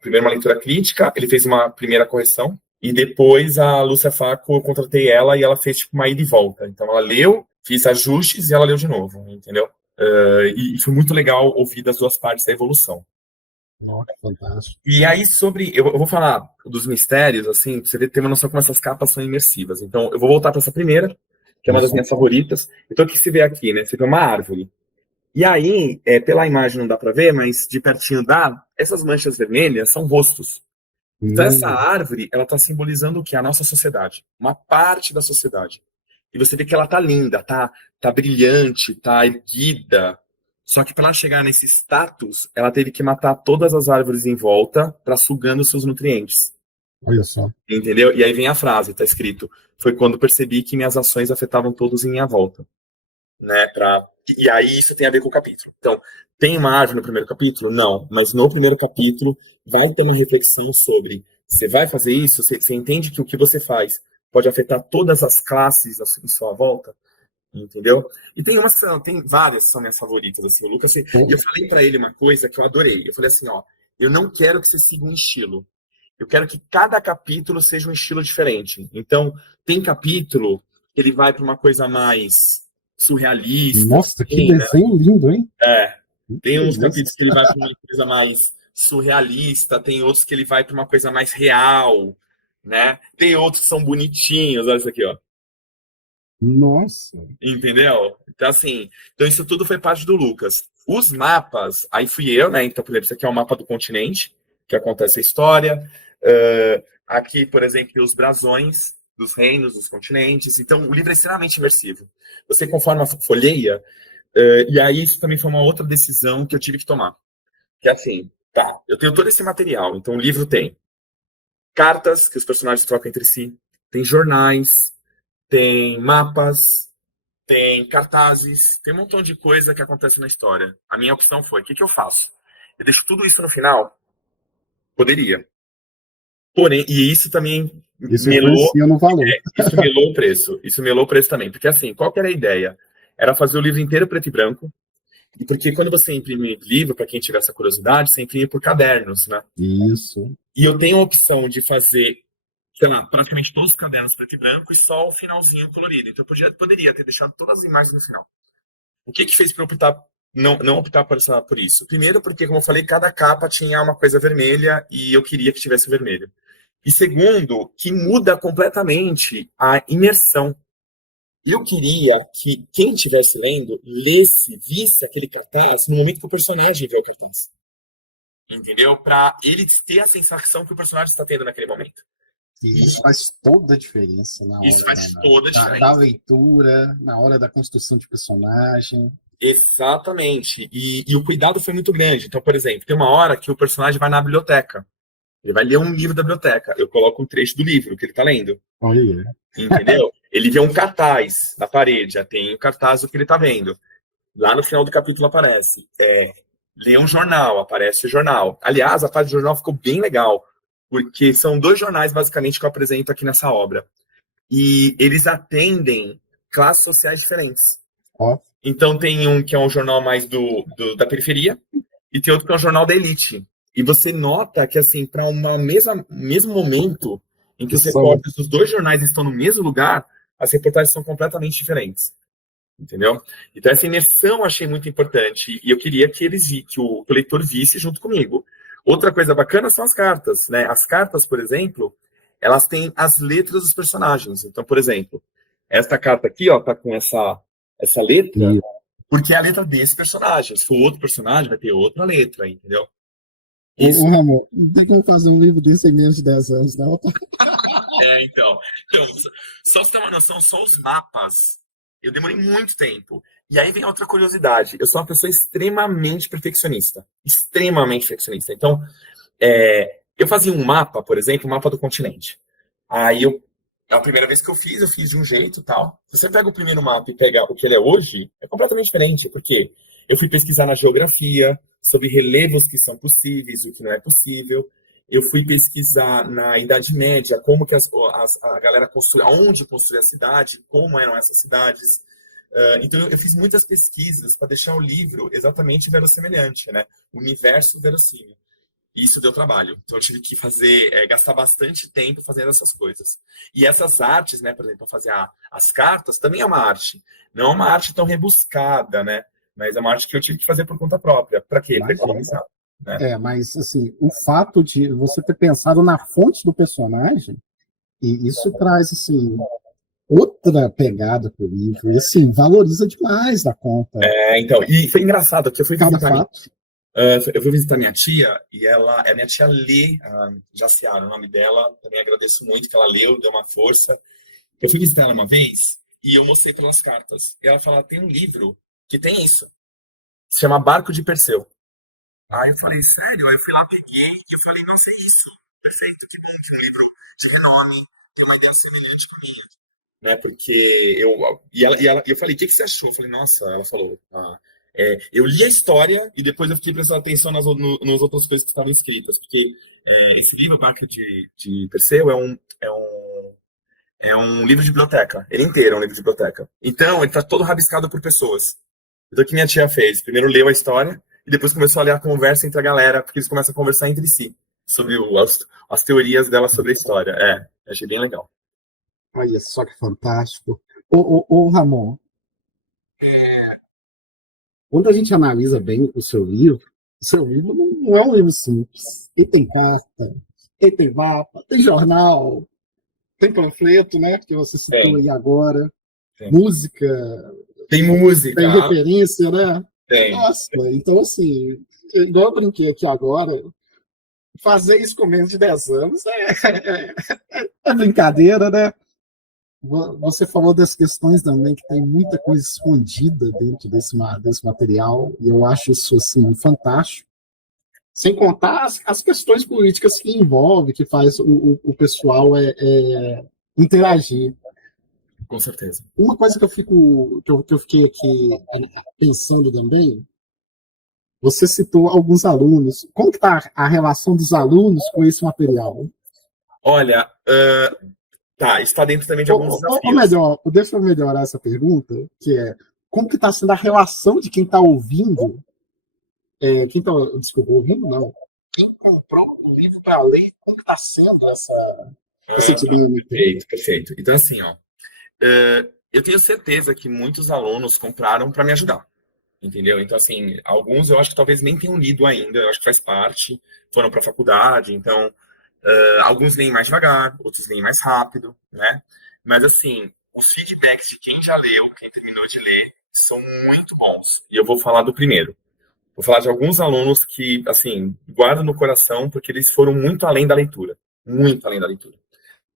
primeiro uma leitura crítica, ele fez uma primeira correção, e depois a Lúcia Faco, eu contratei ela e ela fez tipo uma ida e volta. Então ela leu, fiz ajustes e ela leu de novo, entendeu? E foi muito legal ouvir das duas partes da evolução. Nossa, fantástico. E aí eu vou falar dos mistérios, assim, pra você ter uma noção como essas capas são imersivas. Então eu vou voltar para essa primeira, que é uma das minhas favoritas. Então o que você vê aqui, né? Você vê uma árvore. E aí, pela imagem não dá para ver, mas de pertinho dá, essas manchas vermelhas são rostos. Então essa árvore, ela está simbolizando o que? A nossa sociedade. Uma parte da sociedade. E você vê que ela tá linda, tá brilhante, tá erguida. Só que para ela chegar nesse status, ela teve que matar todas as árvores em volta para sugando seus nutrientes. Olha só. Entendeu? E aí vem a frase, tá escrito: foi quando percebi que minhas ações afetavam todos em minha volta. Né, e aí isso tem a ver com o capítulo. Então, tem uma árvore no primeiro capítulo? Não, mas no primeiro capítulo vai ter uma reflexão sobre, você vai fazer isso, você entende que o que você faz pode afetar todas as classes em sua volta, entendeu? E tem várias que são minhas favoritas, assim, o Lucas, e eu falei para ele uma coisa que eu adorei, eu falei assim, eu não quero que você siga um estilo, eu quero que cada capítulo seja um estilo diferente. Então, tem capítulo que ele vai para uma coisa mais surrealista. Nossa, que desenho lindo, hein? Tem uns capítulos que ele vai para uma coisa mais surrealista, tem outros que ele vai para uma coisa mais real, né? Tem outros que são bonitinhos, olha isso aqui, ó. Nossa. Entendeu? Então, assim, isso tudo foi parte do Lucas. Os mapas, aí fui eu, né? Então, por exemplo, esse aqui é o mapa do continente, que acontece a história. Aqui, por exemplo, os brasões dos reinos, dos continentes. Então, o livro é extremamente imersivo. Você, conforme folheia, e aí isso também foi uma outra decisão que eu tive que tomar. Que é assim, eu tenho todo esse material. Então, o livro tem cartas que os personagens trocam entre si, tem jornais, tem mapas, tem cartazes, tem um montão de coisa que acontece na história. A minha opção foi, o que eu faço? Eu deixo tudo isso no final? Poderia. Porém, e isso também melou no valor. Isso melou o preço. Isso melou o preço também. Porque assim, qual que era a ideia? Era fazer o livro inteiro preto e branco. E porque quando você imprime livro, para quem tiver essa curiosidade, você imprime por cadernos, né? Isso. E eu tenho a opção de fazer sei lá, praticamente todos os cadernos preto e branco e só o finalzinho colorido. Então eu poderia ter deixado todas as imagens no final. O que que fez para optar não optar por isso? Primeiro, porque, como eu falei, cada capa tinha uma coisa vermelha e eu queria que tivesse vermelho. E segundo, que muda completamente a imersão. Eu queria que quem estivesse lendo lesse, visse aquele cartaz no momento que o personagem vê o cartaz. Entendeu? Para ele ter a sensação que o personagem está tendo naquele momento. E isso faz toda a diferença na Isso hora faz toda a da diferença. leitura, na hora da construção de personagem. Exatamente. E o cuidado foi muito grande. Então, por exemplo, tem uma hora que o personagem vai na biblioteca. Ele vai ler um livro da biblioteca. Eu coloco um trecho do livro que ele está lendo. Olha. Entendeu? Ele vê um cartaz na parede. Já tem o cartaz do que ele está vendo. Lá no final do capítulo aparece. Lê um jornal, aparece o jornal. Aliás, a parte do jornal ficou bem legal. Porque são 2 jornais, basicamente, que eu apresento aqui nessa obra. E eles atendem classes sociais diferentes. Ó. Então tem um que é um jornal mais da periferia e tem outro que é um jornal da elite. E você nota que, assim, para mesmo momento em que os repórteres dos 2 jornais estão no mesmo lugar, as reportagens são completamente diferentes. Entendeu? Então essa imersão eu achei muito importante e eu queria que que o leitor visse junto comigo. Outra coisa bacana são as cartas, né? As cartas, por exemplo, elas têm as letras dos personagens. Então, por exemplo, esta carta aqui, ó, tá com essa letra, porque é a letra desse personagem. Se for outro personagem, vai ter outra letra, entendeu? Isso. Ô, Ramon, tem que fazer um livro desse em menos de 10 anos, não? Então, só pra você ter uma noção, só os mapas. Eu demorei muito tempo. E aí vem outra curiosidade. Eu sou uma pessoa extremamente perfeccionista. Extremamente perfeccionista. Então, eu fazia um mapa, por exemplo, um mapa do continente. Aí a primeira vez que eu fiz de um jeito e tal. Se você pega o primeiro mapa e pega o que ele é hoje, é completamente diferente. Porque eu fui pesquisar na geografia, sobre relevos que são possíveis e o que não é possível. Eu fui pesquisar na Idade Média como que a galera construía, onde construía a cidade, como eram essas cidades. Então eu fiz muitas pesquisas para deixar o livro exatamente verossemelhante, né? Universo verossímil. E isso deu trabalho. Então eu tive que gastar bastante tempo fazendo essas coisas. E essas artes, né, por exemplo, fazer as cartas, também é uma arte. Não é uma arte tão rebuscada, né? Mas é uma arte que eu tive que fazer por conta própria. Para quê? Para economizar. Né? Mas assim, o fato de você ter pensado na fonte do personagem, e isso traz assim, outra pegada pro livro, e assim, valoriza demais da conta. Então, e foi engraçado, porque eu fui cada fato. Eu fui visitar minha tia, e a minha tia Lê, Jaciara, o nome dela, também agradeço muito que ela leu, deu uma força. Eu fui visitar ela uma vez, e eu mostrei pelas cartas. E ela falou, tem um livro que tem isso. Se chama Barco de Perseu. Aí eu falei, sério? Aí eu fui lá, peguei, e eu falei, nossa, é isso. Perfeito, que bom, que um livro de renome, tem uma ideia semelhante com a minha. Né, porque eu falei, o que você achou? Eu falei, nossa, ela falou, eu li a história e depois eu fiquei prestando atenção nas outras coisas que estavam escritas, porque esse livro, Barca de Perseu, é um livro de biblioteca, ele inteiro é um livro de biblioteca. Então, ele está todo rabiscado por pessoas. Então, o que minha tia fez? Primeiro leu a história e depois começou a ler a conversa entre a galera, porque eles começam a conversar entre si sobre as teorias dela sobre a história. Achei bem legal. Olha só que fantástico. Ô Ramon, quando a gente analisa bem o seu livro não é um livro simples. Ele tem carta, ele tem mapa, tem jornal, tem panfleto, né? Que você citou aí agora. Tem. Música. Tem música. Tem referência, né? Tem. Nossa, então assim, igual eu brinquei aqui agora, fazer isso com menos de 10 anos é brincadeira, né? Você falou das questões também, que tem muita coisa escondida dentro desse material, e eu acho isso assim, fantástico. Sem contar as questões políticas que envolve, que faz o pessoal interagir. Com certeza. Uma coisa que eu fiquei aqui pensando também, você citou alguns alunos. Como está a relação dos alunos com esse material? Olha, está dentro também de alguns desafios. Ou melhor, deixa eu melhorar essa pergunta, que é, como que está sendo a relação de quem está ouvindo, ouvindo não, quem comprou o livro para ler, como que está sendo Perfeito, perfeito. Então, assim, ó, eu tenho certeza que muitos alunos compraram para me ajudar, entendeu? Então, assim, alguns eu acho que talvez nem tenham lido ainda, eu acho que faz parte, foram para a faculdade, então, alguns leem mais devagar, outros leem mais rápido, né? Mas, assim, os feedbacks de quem já leu, quem terminou de ler, são muito bons. E eu vou falar do primeiro. Vou falar de alguns alunos que, assim, guardo no coração porque eles foram muito além da leitura. Muito além da leitura.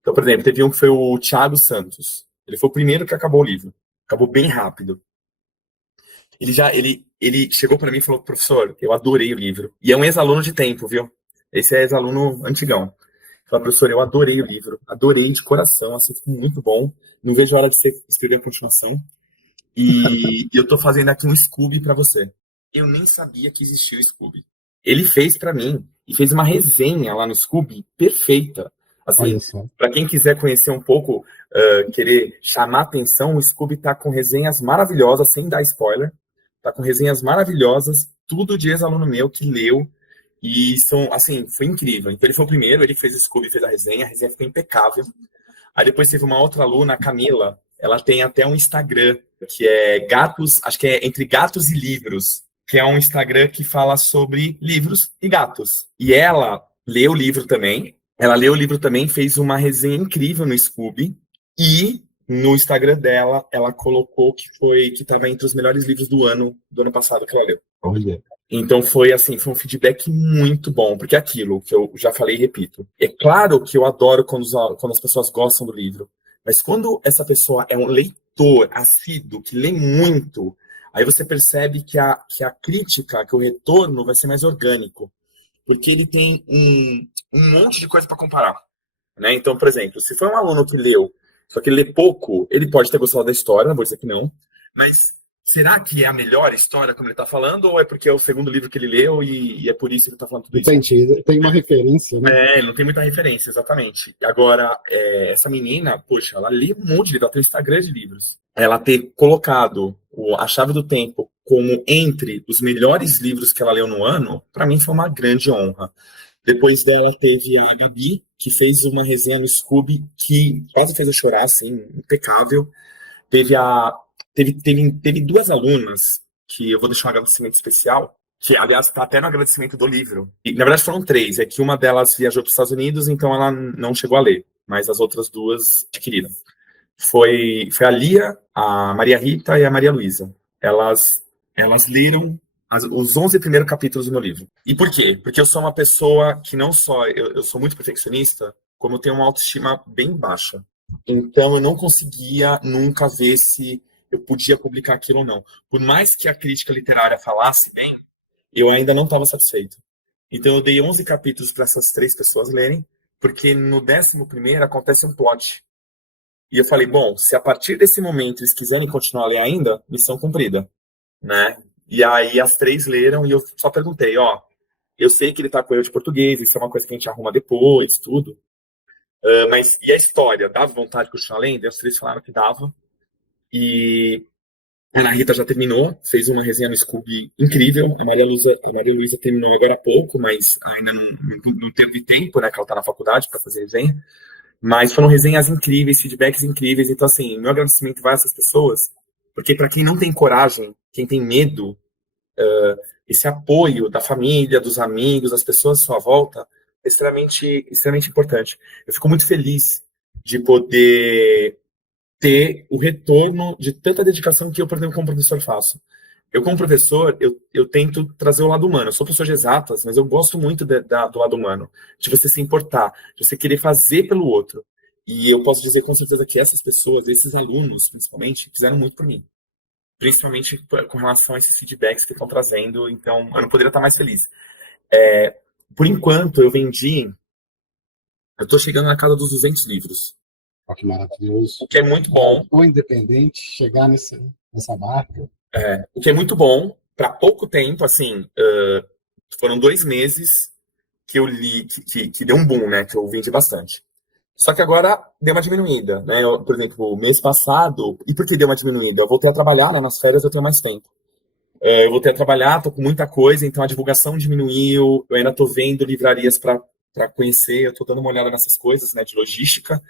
Então, por exemplo, teve um que foi o Thiago Santos. Ele foi o primeiro que acabou o livro. Acabou bem rápido. Ele chegou para mim e falou, professor, eu adorei o livro. E é um ex-aluno de tempo, viu? Esse é ex-aluno antigão. Falou, professor, eu adorei o livro. Adorei de coração, assim, ficou muito bom. Não vejo a hora de você escrever a continuação. E eu tô fazendo aqui um Scooby para você. Eu nem sabia que existia o Scooby. Ele fez para mim e fez uma resenha lá no Scooby perfeita. Assim, Olha só. para quem quiser conhecer um pouco, querer chamar atenção, o Scooby tá com resenhas maravilhosas, sem dar spoiler. Tá com resenhas maravilhosas, tudo de ex-aluno meu que leu. E são, assim, foi incrível. Então ele foi o primeiro, ele fez o Scooby, fez a resenha ficou impecável. Aí depois teve uma outra aluna, a Camila, ela tem até um Instagram, que é gatos, acho que é entre gatos e livros, que é um Instagram que fala sobre livros e gatos. E ela leu o livro também, fez uma resenha incrível no Scooby, e no Instagram dela, ela colocou que estava entre os melhores livros do ano passado que ela leu. Olha. Então foi assim, foi um feedback muito bom, porque é aquilo que eu já falei e repito. É claro que eu adoro quando as pessoas gostam do livro, mas quando essa pessoa é um leitor assíduo, que lê muito, aí você percebe que a crítica, que o retorno vai ser mais orgânico, porque ele tem um monte de coisa para comparar, né? Então, por exemplo, se foi um aluno que leu, só que ele lê pouco, ele pode ter gostado da história, não vou dizer que não, mas será que é a melhor história como ele está falando, ou é porque é o segundo livro que ele leu e é por isso que ele está falando tudo isso? Entendi. Tem uma referência, né? Não tem muita referência, exatamente. Agora, essa menina, poxa, ela lê um monte de livro, ela tem um Instagram de livros. Ela ter colocado A Chave do Tempo como entre os melhores livros que ela leu no ano, para mim foi uma grande honra. Depois dela teve a Gabi, que fez uma resenha no Scooby que quase fez eu chorar, assim, impecável. Teve duas alunas que eu vou deixar um agradecimento especial, que, aliás, está até no agradecimento do livro. E, na verdade, foram três. É que uma delas viajou para os Estados Unidos, então ela não chegou a ler, mas as outras duas adquiriram. Foi a Lia, a Maria Rita e a Maria Luísa. Elas leram os 11 primeiros capítulos do meu livro. E por quê? Porque eu sou uma pessoa que não só eu sou muito perfeccionista, como eu tenho uma autoestima bem baixa. Então eu não conseguia nunca ver se eu podia publicar aquilo ou não. Por mais que a crítica literária falasse bem, eu ainda não estava satisfeito. Então eu dei 11 capítulos para essas três pessoas lerem, porque no 11º acontece um plot. E eu falei, bom, se a partir desse momento eles quiserem continuar a ler ainda, missão cumprida, né? E aí as três leram e eu só perguntei, ó, eu sei que ele tá com erro de português, isso é uma coisa que a gente arruma depois, tudo. Mas e a história? Dava vontade de continuar lendo? E as três falaram que dava. E a Ana Rita já terminou, fez uma resenha no Scooby incrível. A Maria Luísa terminou agora há pouco, mas ainda não teve tempo, né? Que ela tá na faculdade para fazer resenha. Mas foram resenhas incríveis, feedbacks incríveis. Então, assim, meu agradecimento vai a essas pessoas, porque para quem não tem coragem, quem tem medo, esse apoio da família, dos amigos, das pessoas à sua volta, é extremamente, extremamente importante. Eu fico muito feliz de poder ter o retorno de tanta dedicação que eu, por exemplo, como professor, faço. Eu, como professor, eu tento trazer o lado humano. Eu sou professor de exatas, mas eu gosto muito do lado humano, de você se importar, de você querer fazer pelo outro. E eu posso dizer com certeza que essas pessoas, esses alunos, principalmente, fizeram muito por mim. Principalmente com relação a esses feedbacks que estão trazendo. Então, eu não poderia estar mais feliz. Por enquanto, eu estou chegando na casa dos 200 livros. Olha que maravilhoso. O que é muito bom. O independente chegar nessa marca. O que é muito bom, para pouco tempo, assim, foram 2 meses que eu li, que deu um boom, né? Que eu vendi bastante. Só que agora deu uma diminuída, né? Por exemplo, mês passado, e por que deu uma diminuída? Eu voltei a trabalhar, né? Nas férias eu tenho mais tempo. Eu voltei a trabalhar, tô com muita coisa, então a divulgação diminuiu, eu ainda tô vendo livrarias para para conhecer, eu tô dando uma olhada nessas coisas, né, de logística,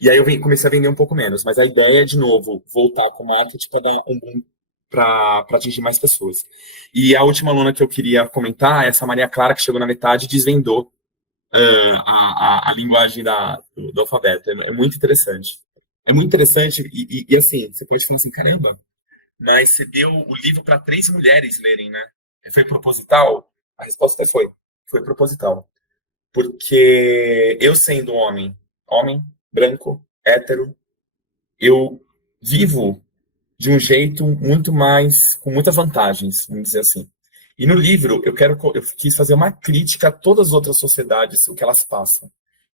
e aí comecei a vender um pouco menos, mas a ideia é, de novo, voltar com o marketing para dar um boom para atingir mais pessoas. E a última aluna que eu queria comentar é essa Maria Clara, que chegou na metade e desvendou a linguagem do alfabeto. É muito interessante. É muito interessante, e assim, você pode falar assim, caramba, mas você deu o livro para 3 mulheres lerem, né? Foi proposital? A resposta foi. Foi proposital. Porque eu sendo homem, branco, hétero, eu vivo de um jeito muito mais, com muitas vantagens, vamos dizer assim. E no livro, eu quis fazer uma crítica a todas as outras sociedades, o que elas passam.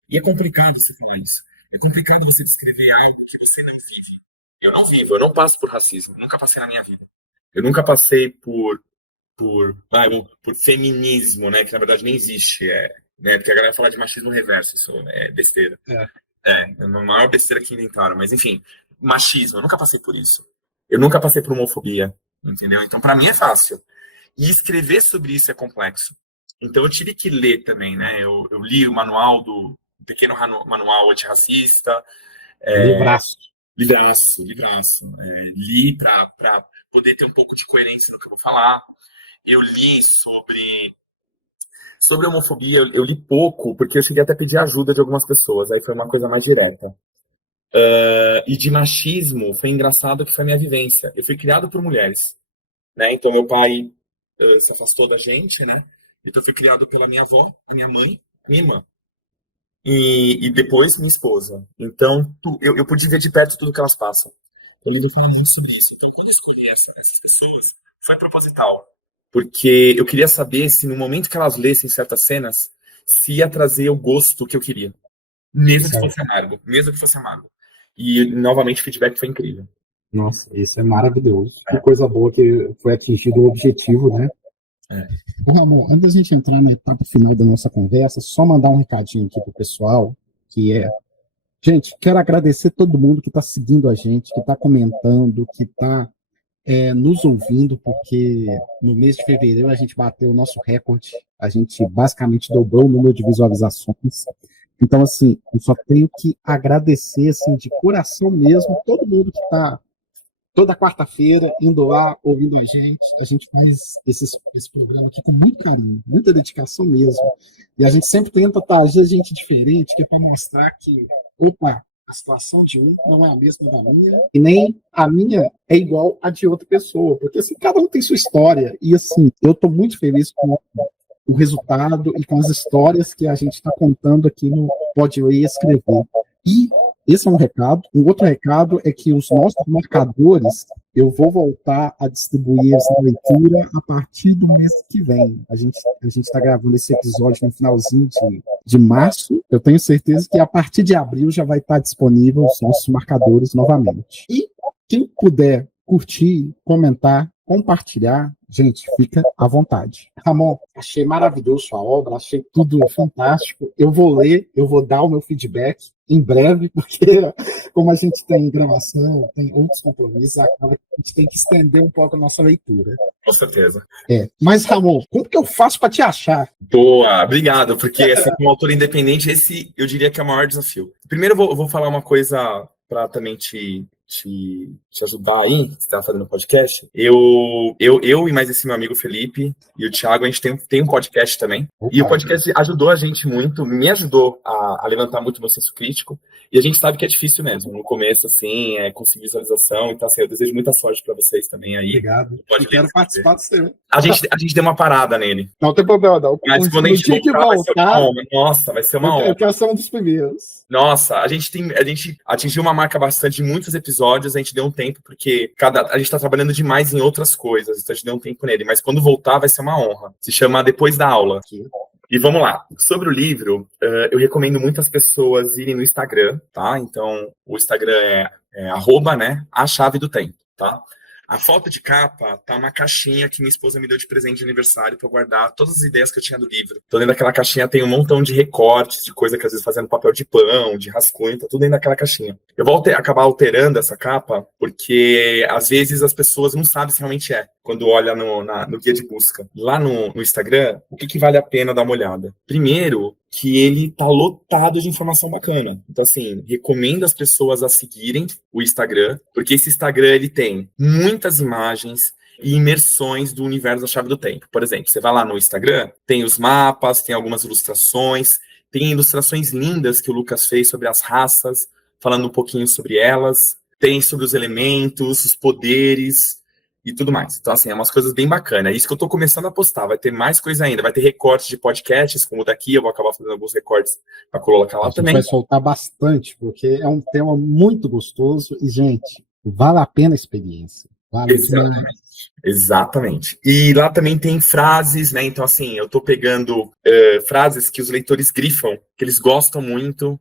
E é complicado você falar isso. É complicado você descrever algo que você não vive. Eu não vivo, eu não passo por racismo, nunca passei na minha vida. Eu nunca passei por feminismo, né, que na verdade nem existe, né, porque a galera fala de machismo reverso, isso é besteira. É a maior besteira que inventaram, mas enfim, machismo, eu nunca passei por isso. Eu nunca passei por homofobia, entendeu? Então, para mim é fácil. E escrever sobre isso é complexo. Então, eu tive que ler também, né? Eu li o manual o pequeno manual antirracista. Livraço. Livraço. Li para poder ter um pouco de coerência no que eu vou falar. Eu li sobre homofobia, eu li pouco, porque eu cheguei até a pedir ajuda de algumas pessoas, aí foi uma coisa mais direta. E de machismo, foi engraçado que foi a minha vivência. Eu fui criado por mulheres, né? Então, meu pai se afastou da gente, né? Então, eu fui criado pela minha avó, a minha mãe, a minha irmã. E depois, minha esposa. Então, eu pude ver de perto tudo que elas passam. O livro fala muito sobre isso. Então, quando eu escolhi essas pessoas, foi proposital. Porque eu queria saber se, no momento que elas lessem certas cenas, se ia trazer o gosto que eu queria. Mesmo que fosse amargo. Mesmo que fosse amargo. E, novamente, o feedback foi incrível. Nossa, isso é maravilhoso. Que coisa boa que foi atingido o objetivo, né? Ô, Ramon, antes da gente entrar na etapa final da nossa conversa, só mandar um recadinho aqui pro pessoal, que é, gente, quero agradecer todo mundo que está seguindo a gente, que está comentando, que está nos ouvindo, porque no mês de fevereiro a gente bateu o nosso recorde, a gente basicamente dobrou o número de visualizações. Então, assim, eu só tenho que agradecer, assim, de coração mesmo, todo mundo que está toda quarta-feira indo lá, ouvindo a gente faz esse programa aqui com muito carinho, muita dedicação mesmo, e a gente sempre tenta trazer gente diferente, que é para mostrar que, opa, a situação de um não é a mesma da minha, e nem a minha é igual a de outra pessoa, porque assim, cada um tem sua história, e assim, eu estou muito feliz com o resultado e com as histórias que a gente está contando aqui no Pode Ler e Escrever. E esse é um recado. Um outro recado é que os nossos marcadores, eu vou voltar a distribuir eles na leitura a partir do mês que vem. A gente está gravando esse episódio no finalzinho de março. Eu tenho certeza que a partir de abril já vai estar disponível os nossos marcadores novamente. E quem puder curtir, comentar, compartilhar, gente, fica à vontade. Ramon, achei maravilhoso sua obra, achei tudo fantástico. Eu vou ler, eu vou dar o meu feedback em breve, porque como a gente tem gravação, tem outros compromissos, acaba que a gente tem que estender um pouco a nossa leitura. Com certeza. Mas, Ramon, como que eu faço para te achar? Boa, obrigado, porque assim, como autor independente, esse eu diria que é o maior desafio. Primeiro eu vou falar uma coisa para também te ajudar aí, que você está fazendo podcast. Eu e mais esse meu amigo Felipe e o Thiago, a gente tem um podcast também. Opa, e o podcast ajudou a gente muito, me ajudou a levantar muito o meu senso crítico. E a gente sabe que é difícil mesmo. No começo, assim, conseguir visualização. Então, assim, eu desejo muita sorte para vocês também aí. Obrigado. Eu quero participar do seu. A gente deu uma parada nele. Não tem problema, não. Mas quando a gente voltar, vai ser uma honra. Nossa, vai ser uma honra. Eu quero ser um dos primeiros. Nossa, a gente atingiu uma marca bastante de muitos episódios, a gente deu um tempo, porque a gente tá trabalhando demais em outras coisas, então a gente deu um tempo nele. Mas quando voltar, vai ser uma honra. Se chama Depois da Aula. E vamos lá. Sobre o livro, eu recomendo muitas pessoas irem no Instagram, tá? Então, o Instagram é @ né? A Chave do Tempo, tá? A foto de capa tá uma caixinha que minha esposa me deu de presente de aniversário para guardar todas as ideias que eu tinha do livro. Então, dentro daquela caixinha tem um montão de recortes, de coisa que às vezes fazendo papel de pão, de rascunho, tá tudo dentro daquela caixinha. Eu vou acabar alterando essa capa porque às vezes as pessoas não sabem se realmente é. quando olha no guia de busca. Lá no Instagram, o que vale a pena dar uma olhada? Primeiro, que ele tá lotado de informação bacana. Então, assim, recomendo as pessoas a seguirem o Instagram, porque esse Instagram, ele tem muitas imagens e imersões do universo da Chave do Tempo. Por exemplo, você vai lá no Instagram, tem os mapas, tem algumas ilustrações, tem ilustrações lindas que o Lucas fez sobre as raças, falando um pouquinho sobre elas, tem sobre os elementos, os poderes e tudo mais. Então, assim, é umas coisas bem bacanas. É isso que eu tô começando a postar. Vai ter mais coisa ainda. Vai ter recortes de podcasts, como o daqui. Eu vou acabar fazendo alguns recortes para colocar lá também. A gente vai soltar bastante, porque é um tema muito gostoso. E, gente, vale a pena a experiência. Vale demais. Exatamente. E lá também tem frases, né? Então, assim, eu tô pegando frases que os leitores grifam, que eles gostam muito.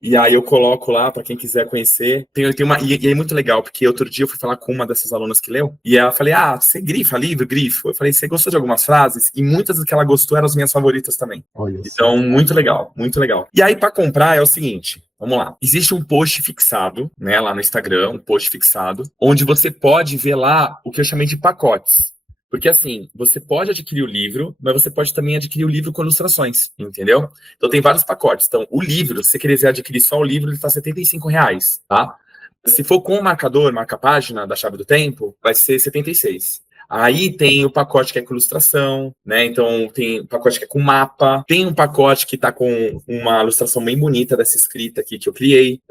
E aí eu coloco lá para quem quiser conhecer. E é muito legal, porque outro dia eu fui falar com uma dessas alunas que leu, e ela falei, você grifa livro? Grifo. Eu falei, você gostou de algumas frases? E muitas das que ela gostou eram as minhas favoritas também. Olha então, muito legal, muito legal. E aí, para comprar, é o seguinte, vamos lá. Existe um post fixado, né, lá no Instagram, um post fixado, onde você pode ver lá o que eu chamei de pacotes. Porque, assim, você pode adquirir o livro, mas você pode também adquirir o livro com ilustrações, entendeu? Então, tem vários pacotes. Então, o livro, se você quiser adquirir só o livro, ele está R$75, tá? Se for com o marcador, marca-página da Chave do Tempo, vai ser 76. Aí tem o pacote que é com ilustração, né? Então, tem o pacote que é com mapa. Tem um pacote que tá com uma ilustração bem bonita dessa escrita aqui que eu criei.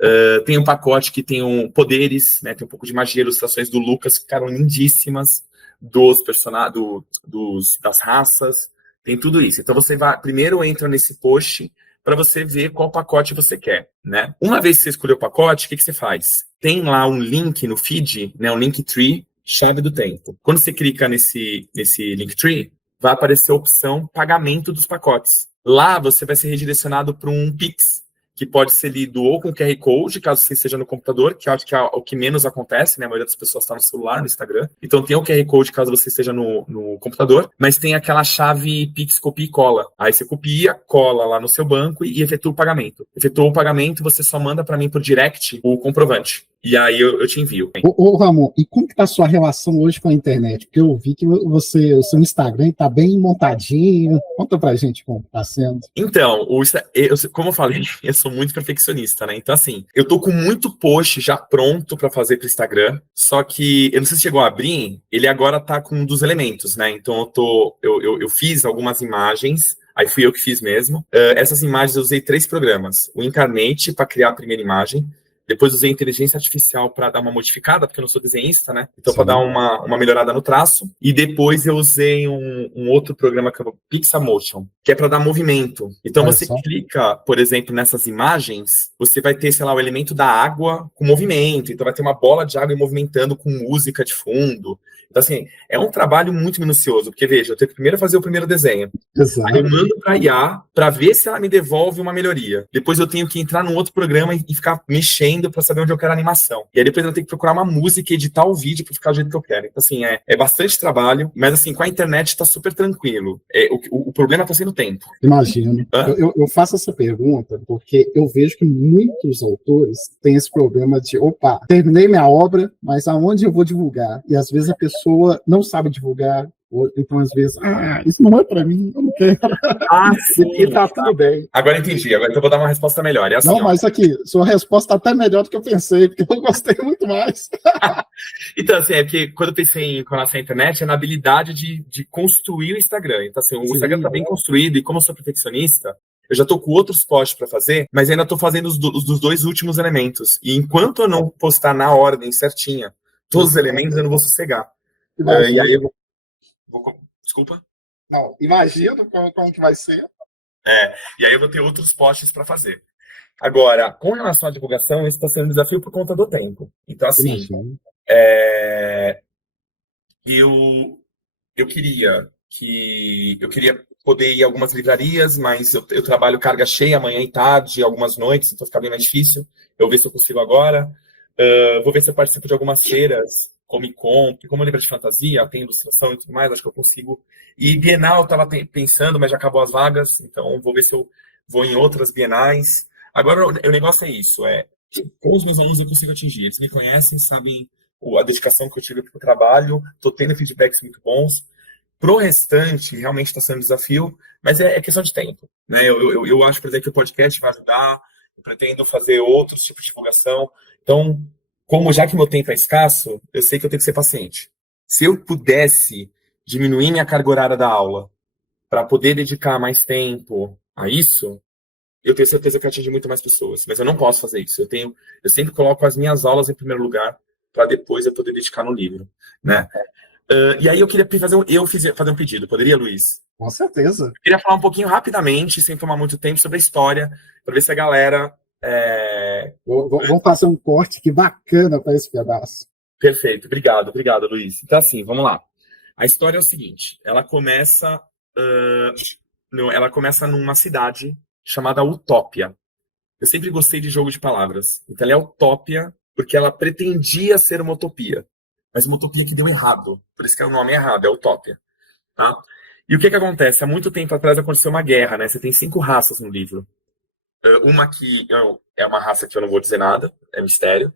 Tem um pacote que tem poderes, né? Tem um pouco de magia, ilustrações do Lucas, que ficaram lindíssimas. Dos personagens, das raças, tem tudo isso. Então você primeiro entra nesse post para você ver qual pacote você quer, né? Uma vez que você escolheu o pacote, o que você faz? Tem lá um link no feed, né? Um Linktree, Chave do Tempo. Quando você clica nesse Linktree, vai aparecer a opção pagamento dos pacotes. Lá você vai ser redirecionado para um Pix, que pode ser lido ou com QR Code, caso você esteja no computador, que eu acho que é o que menos acontece, né? A maioria das pessoas está no celular, no Instagram. Então tem o QR Code caso você esteja no computador, mas tem aquela chave Pix, copia e cola. Aí você copia, cola lá no seu banco e efetua o pagamento. Efetuou o pagamento, você só manda para mim por direct o comprovante. E aí eu te envio. Ô Ramon, e como que tá a sua relação hoje com a internet? Porque eu vi que o seu Instagram tá bem montadinho. Conta pra gente como tá sendo. Então, como eu falei, eu sou muito perfeccionista, né? Então, assim, eu tô com muito post já pronto para fazer pro Instagram, só que, eu não sei se chegou a abrir, ele agora tá com um dos elementos, né? Então, eu fiz algumas imagens, aí fui eu que fiz mesmo. Essas imagens eu usei 3 programas. O Incarnate para criar a primeira imagem, depois usei inteligência artificial para dar uma modificada, porque eu não sou desenhista, né? Então, para dar uma melhorada no traço. E depois eu usei um outro programa que é o Pixamotion, que é para dar movimento. Então, você clica, por exemplo, nessas imagens, você vai ter, sei lá, o elemento da água com movimento. Então, vai ter uma bola de água movimentando com música de fundo. Então, assim, é um trabalho muito minucioso, porque, veja, eu tenho que primeiro fazer o primeiro desenho. Exato. Aí eu mando para a IA para ver se ela me devolve uma melhoria. Depois eu tenho que entrar num outro programa e ficar mexendo para saber onde eu quero a animação. E aí depois eu tenho que procurar uma música e editar o vídeo para ficar do jeito que eu quero. Então, assim, é bastante trabalho, mas, assim, com a internet está super tranquilo. O problema está sendo o tempo. Imagino. Eu faço essa pergunta porque eu vejo que muitos autores têm esse problema de, opa, terminei minha obra, mas aonde eu vou divulgar? E às vezes a pessoa não sabe divulgar, ou então às vezes, isso não é para mim, eu não quero. Sim. E tá tudo bem. Agora entendi, agora eu vou dar uma resposta melhor. É assim, não, mas aqui, sua resposta tá até melhor do que eu pensei, porque eu gostei muito mais. Então, assim, é que quando eu pensei com relação à internet, é na habilidade de construir o Instagram. Então, assim, o Instagram tá bem construído, e como eu sou perfeccionista, eu já tô com outros posts para fazer, mas ainda tô fazendo os dos 2 últimos elementos. E enquanto eu não postar na ordem certinha todos os elementos, eu não vou sossegar. E aí eu vou... Desculpa? Não, imagina como que vai ser. E aí eu vou ter outros posts para fazer. Agora, com relação à divulgação, esse está sendo um desafio por conta do tempo. Então, assim, eu queria poder ir a algumas livrarias, mas eu trabalho carga cheia amanhã e tarde, algumas noites, então fica bem mais difícil. Eu vou ver se eu consigo agora. Vou ver se eu participo de algumas feiras, Comic Con, porque como é livro de fantasia, tem ilustração e tudo mais, acho que eu consigo. E Bienal eu estava pensando, mas já acabou as vagas, então vou ver se eu vou em outras bienais. Agora, o negócio é isso, com os meus alunos eu consigo atingir, eles me conhecem, sabem a dedicação que eu tive para o trabalho, estou tendo feedbacks muito bons. Pro restante, realmente está sendo um desafio, mas é questão de tempo, né? Eu acho, por exemplo, que o podcast vai ajudar, eu pretendo fazer outros tipos de divulgação. Então, como já que meu tempo é escasso, eu sei que eu tenho que ser paciente. Se eu pudesse diminuir minha carga horária da aula para poder dedicar mais tempo a isso, eu tenho certeza que eu atingi muito mais pessoas. Mas eu não posso fazer isso. Eu sempre coloco as minhas aulas em primeiro lugar para depois eu poder dedicar no livro, né? E aí eu queria fazer um pedido. Poderia, Luiz? Com certeza. Eu queria falar um pouquinho rapidamente, sem tomar muito tempo, sobre a história, para ver se a galera. Vou fazer um corte que bacana para esse pedaço. Perfeito, obrigado, Luiz. Então, assim, vamos lá. A história é o seguinte: ela começa numa cidade chamada Utópia. Eu sempre gostei de jogo de palavras. Então, ela é Utópia porque ela pretendia ser uma utopia, mas uma utopia que deu errado. Por isso que é o nome errado, é Utópia. Tá? E o que acontece? Há muito tempo atrás aconteceu uma guerra, né? Você tem 5 raças no livro. Uma que é uma raça que eu não vou dizer nada, é mistério.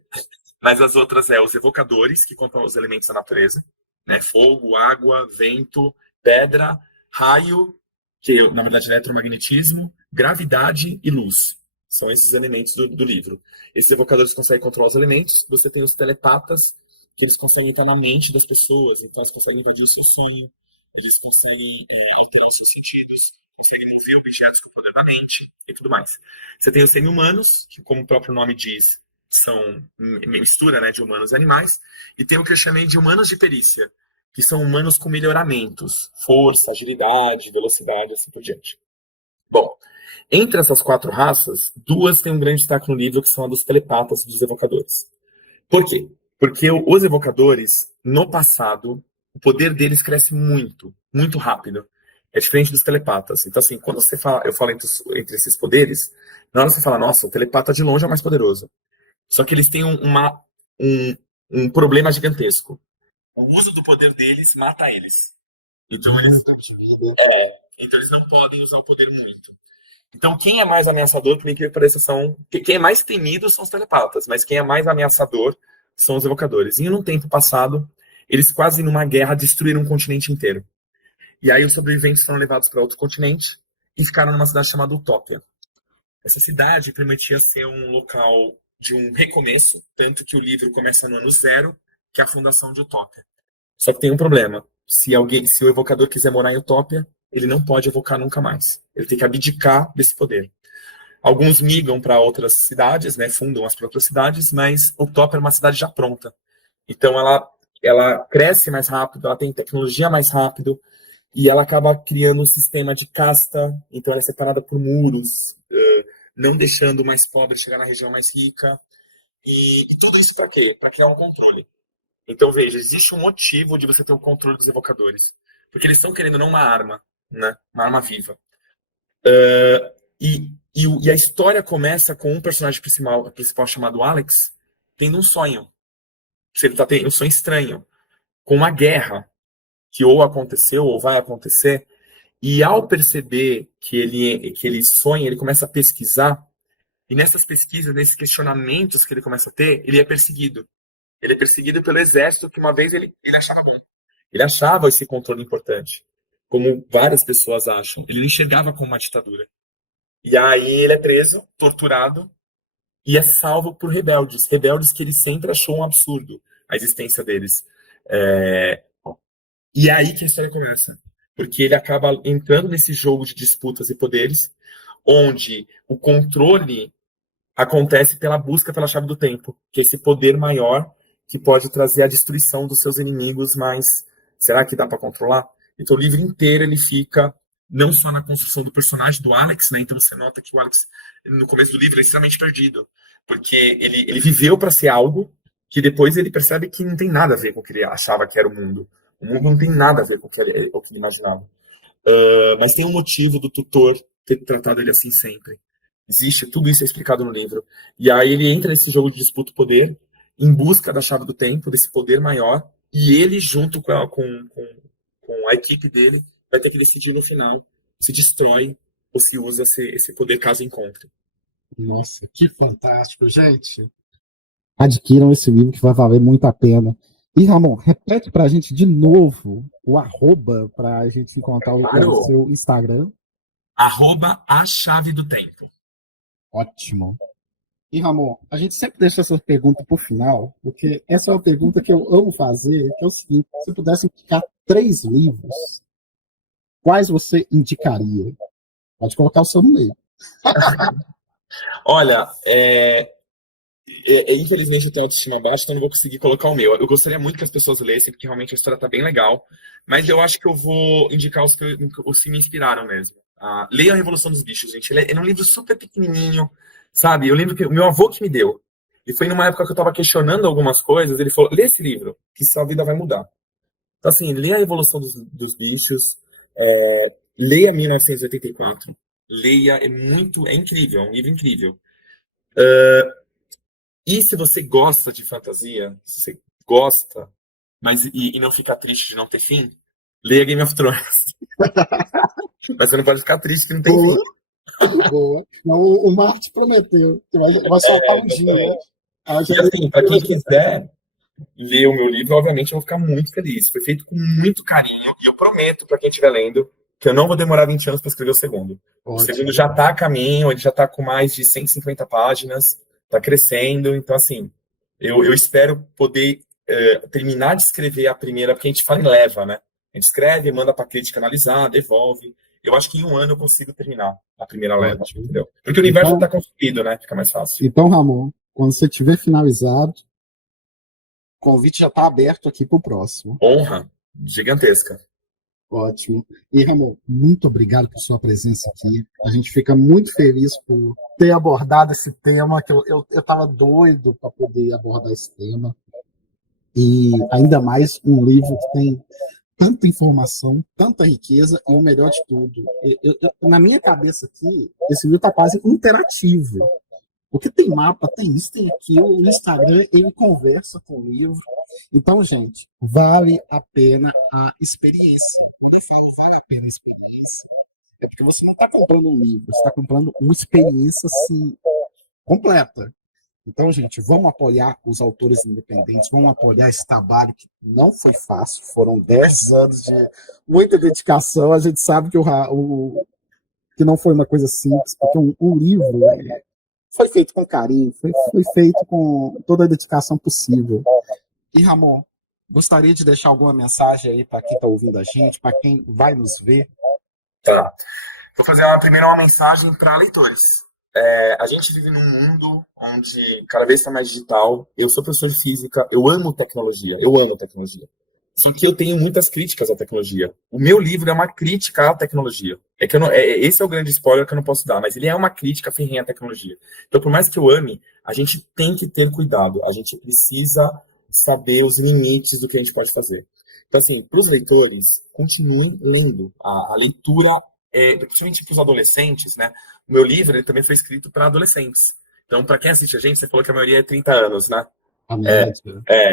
Mas as outras os evocadores, que contam os elementos da natureza, né? Fogo, água, vento, pedra, raio, que na verdade é eletromagnetismo, gravidade e luz. São esses elementos do livro. Esses evocadores conseguem controlar os elementos. Você tem os telepatas, que eles conseguem estar na mente das pessoas, então eles conseguem invadir o seu sonho, eles conseguem alterar os seus sentidos, conseguem mover objetos com o poder da mente e tudo mais. Você tem os semi-humanos, que, como o próprio nome diz, são mistura, né, de humanos e animais, e tem o que eu chamei de humanos de perícia, que são humanos com melhoramentos, força, agilidade, velocidade, assim por diante. Bom, entre essas 4 raças, 2 têm um grande destaque no livro, que são a dos telepatas e dos evocadores. Por quê? Porque os evocadores, no passado, o poder deles cresce muito, muito rápido. É diferente dos telepatas. Então, assim, quando eu falo entre esses poderes, na hora você fala, nossa, o telepata de longe é o mais poderoso. Só que eles têm um problema gigantesco. O uso do poder deles mata eles. Então eles não podem usar o poder muito. Então quem é mais ameaçador, por incrível que pareça, quem é mais temido são os telepatas, mas quem é mais ameaçador são os evocadores. E num tempo passado, eles quase numa guerra destruíram um continente inteiro. E aí os sobreviventes foram levados para outro continente e ficaram numa cidade chamada Utópia. Essa cidade prometia ser um local de um recomeço, tanto que o livro começa no ano 0, que é a fundação de Utópia. Só que tem um problema. Se o evocador quiser morar em Utópia, ele não pode evocar nunca mais. Ele tem que abdicar desse poder. Alguns migram para outras cidades, né, fundam as próprias cidades, mas Utópia é uma cidade já pronta. Então ela cresce mais rápido, ela tem tecnologia mais rápido, e ela acaba criando um sistema de casta, então ela é separada por muros, não deixando o mais pobre chegar na região mais rica. E tudo isso para quê? Para criar um controle. Então, veja, existe um motivo de você ter o controle dos evocadores. Porque eles estão querendo não uma arma, né? Uma arma viva. E a história começa com um personagem principal chamado Alex tendo um sonho. Ele está tendo um sonho estranho. Com uma guerra que ou aconteceu ou vai acontecer. E ao perceber que ele sonha, ele começa a pesquisar. E nessas pesquisas, nesses questionamentos que ele começa a ter, ele é perseguido. Ele é perseguido pelo exército que uma vez ele achava bom. Ele achava esse controle importante, como várias pessoas acham. Ele não enxergava como uma ditadura. E aí ele é preso, torturado e é salvo por rebeldes. Rebeldes que ele sempre achou um absurdo, a existência deles. E é aí que a história começa. Porque ele acaba entrando nesse jogo de disputas e poderes, onde o controle acontece pela busca pela chave do tempo, que é esse poder maior que pode trazer a destruição dos seus inimigos, mas será que dá para controlar? Então o livro inteiro ele fica não só na construção do personagem do Alex, né? Então você nota que o Alex no começo do livro é extremamente perdido, porque ele viveu para ser algo que depois ele percebe que não tem nada a ver com o que ele achava que era o mundo. O mundo não tem nada a ver com o que ele imaginava. Mas tem um motivo do tutor ter tratado ele assim sempre. Existe, tudo isso é explicado no livro. E aí ele entra nesse jogo de disputa poder, em busca da chave do tempo, desse poder maior, e ele, junto com a equipe dele, vai ter que decidir no final se destrói ou se usa esse poder caso encontre. Nossa, que fantástico, gente. Adquiram esse livro que vai valer muito a pena. E, Ramon, repete para a gente de novo o arroba para a gente encontrar o Claro. seu Instagram. @a chave do tempo. Ótimo. E, Ramon, a gente sempre deixa essa pergunta para o final, porque essa é uma pergunta que eu amo fazer, que é o seguinte: se pudesse indicar 3 livros, quais você indicaria? Pode colocar o seu no meio. Olha, infelizmente eu tenho autoestima baixa, então não vou conseguir colocar o meu. Eu gostaria muito que as pessoas lessem, porque realmente a história tá bem legal. Mas eu acho que eu vou indicar os que me inspiraram mesmo. Leia A Revolução dos Bichos, gente. Ele é um livro super pequenininho, sabe? Eu lembro que o meu avô que me deu. E foi numa época que eu estava questionando algumas coisas, ele falou, lê esse livro, que sua vida vai mudar. Então, assim, leia A Revolução dos Bichos, leia 1984, leia, é incrível, é um livro incrível. E se você gosta de fantasia, se você gosta, mas e não ficar triste de não ter fim, leia Game of Thrones. Mas você não pode ficar triste que não tem fim. Boa, boa. Não, o Marte prometeu que vai soltar um dia. E assim, para quem quiser ler o meu livro, obviamente eu vou ficar muito feliz. Foi feito com muito carinho e eu prometo para quem estiver lendo que eu não vou demorar 20 anos para escrever o segundo. O segundo já está a caminho, ele já está com mais de 150 páginas, está crescendo. Então, assim, eu espero poder terminar de escrever a primeira, porque a gente fala em leva, né? A gente escreve, manda para a crítica analisar, devolve. Eu acho que em um ano eu consigo terminar a primeira leva, entendeu? Porque o universo está construído, né? Fica mais fácil. Então, Ramon, quando você tiver finalizado, o convite já está aberto aqui para o próximo. Honra gigantesca. Ótimo. E, Ramon, muito obrigado por sua presença aqui. A gente fica muito feliz por ter abordado esse tema, que eu estava doido para poder abordar esse tema. E ainda mais um livro que tem tanta informação, tanta riqueza e o melhor de tudo. Na minha cabeça aqui, esse livro está quase interativo. Porque tem mapa, tem isso, tem aquilo. O Instagram, ele conversa com o livro. Então, gente, vale a pena a experiência. Quando eu falo vale a pena a experiência, é porque você não está comprando um livro, você está comprando uma experiência assim, completa. Então, gente, vamos apoiar os autores independentes, vamos apoiar esse trabalho que não foi fácil, foram 10 anos de muita dedicação. A gente sabe que não foi uma coisa simples, porque um livro foi feito com carinho, foi feito com toda a dedicação possível. E, Ramon, gostaria de deixar alguma mensagem aí para quem está ouvindo a gente, para quem vai nos ver? Tá. Vou fazer primeiro uma mensagem para leitores. A gente vive num mundo onde cada vez está mais digital. Eu sou professor de física, eu amo tecnologia. Só que eu tenho muitas críticas à tecnologia. O meu livro é uma crítica à tecnologia. Esse é o grande spoiler que eu não posso dar, mas ele é uma crítica ferrenha à tecnologia. Então, por mais que eu ame, a gente tem que ter cuidado. A gente precisa saber os limites do que a gente pode fazer. Então, assim, para os leitores, continuem lendo. A leitura, principalmente para os adolescentes, né? O meu livro ele também foi escrito para adolescentes. Então, para quem assiste a gente, você falou que a maioria é 30 anos, né?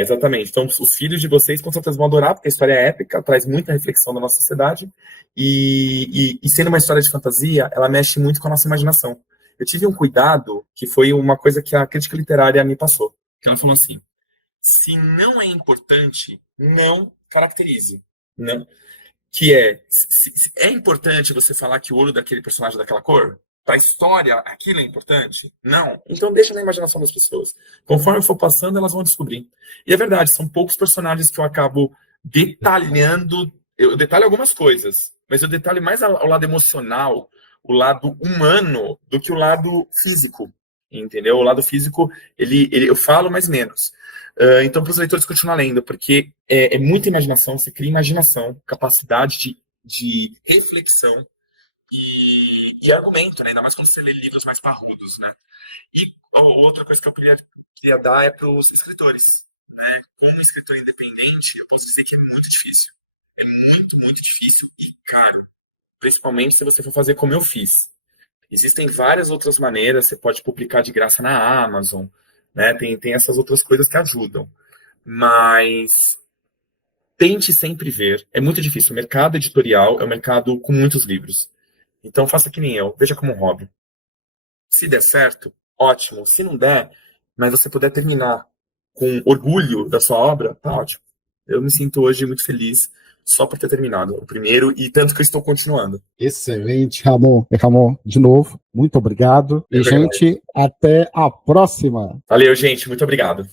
Exatamente. Então, os filhos de vocês com certeza vão adorar, porque a história é épica, traz muita reflexão da nossa sociedade. E sendo uma história de fantasia, ela mexe muito com a nossa imaginação. Eu tive um cuidado, que foi uma coisa que a crítica literária me passou. Que ela falou assim: se não é importante, não caracterize. Não. Que se é importante você falar que o olho daquele personagem é daquela cor? Para a história, aquilo é importante? Não. Então deixa na imaginação das pessoas. Conforme for passando, elas vão descobrir. E é verdade, são poucos personagens que eu acabo detalhando. Eu detalho algumas coisas, mas eu detalho mais o lado emocional, o lado humano, do que o lado físico. Entendeu? O lado físico, eu falo, mas menos. Então, para os leitores continuar lendo, porque é muita imaginação, você cria imaginação, capacidade de reflexão e argumento, né? Ainda mais quando você lê livros mais parrudos, né? E outra coisa que eu queria dar é para os escritores, né? Como escritor independente, eu posso dizer que é muito difícil. É muito, muito difícil e caro. Principalmente se você for fazer como eu fiz. Existem várias outras maneiras, você pode publicar de graça na Amazon, né? Tem essas outras coisas que ajudam. Mas tente sempre ver. É muito difícil. O mercado editorial é um mercado com muitos livros. Então faça que nem eu. Veja como um hobby. Se der certo, ótimo. Se não der, mas você puder terminar com orgulho da sua obra, tá ótimo. Eu me sinto hoje muito feliz só por ter terminado o primeiro, e tanto que eu estou continuando. Excelente, Ramon. Ramon, de novo, muito obrigado. E, gente, até a próxima. Valeu, gente. Muito obrigado.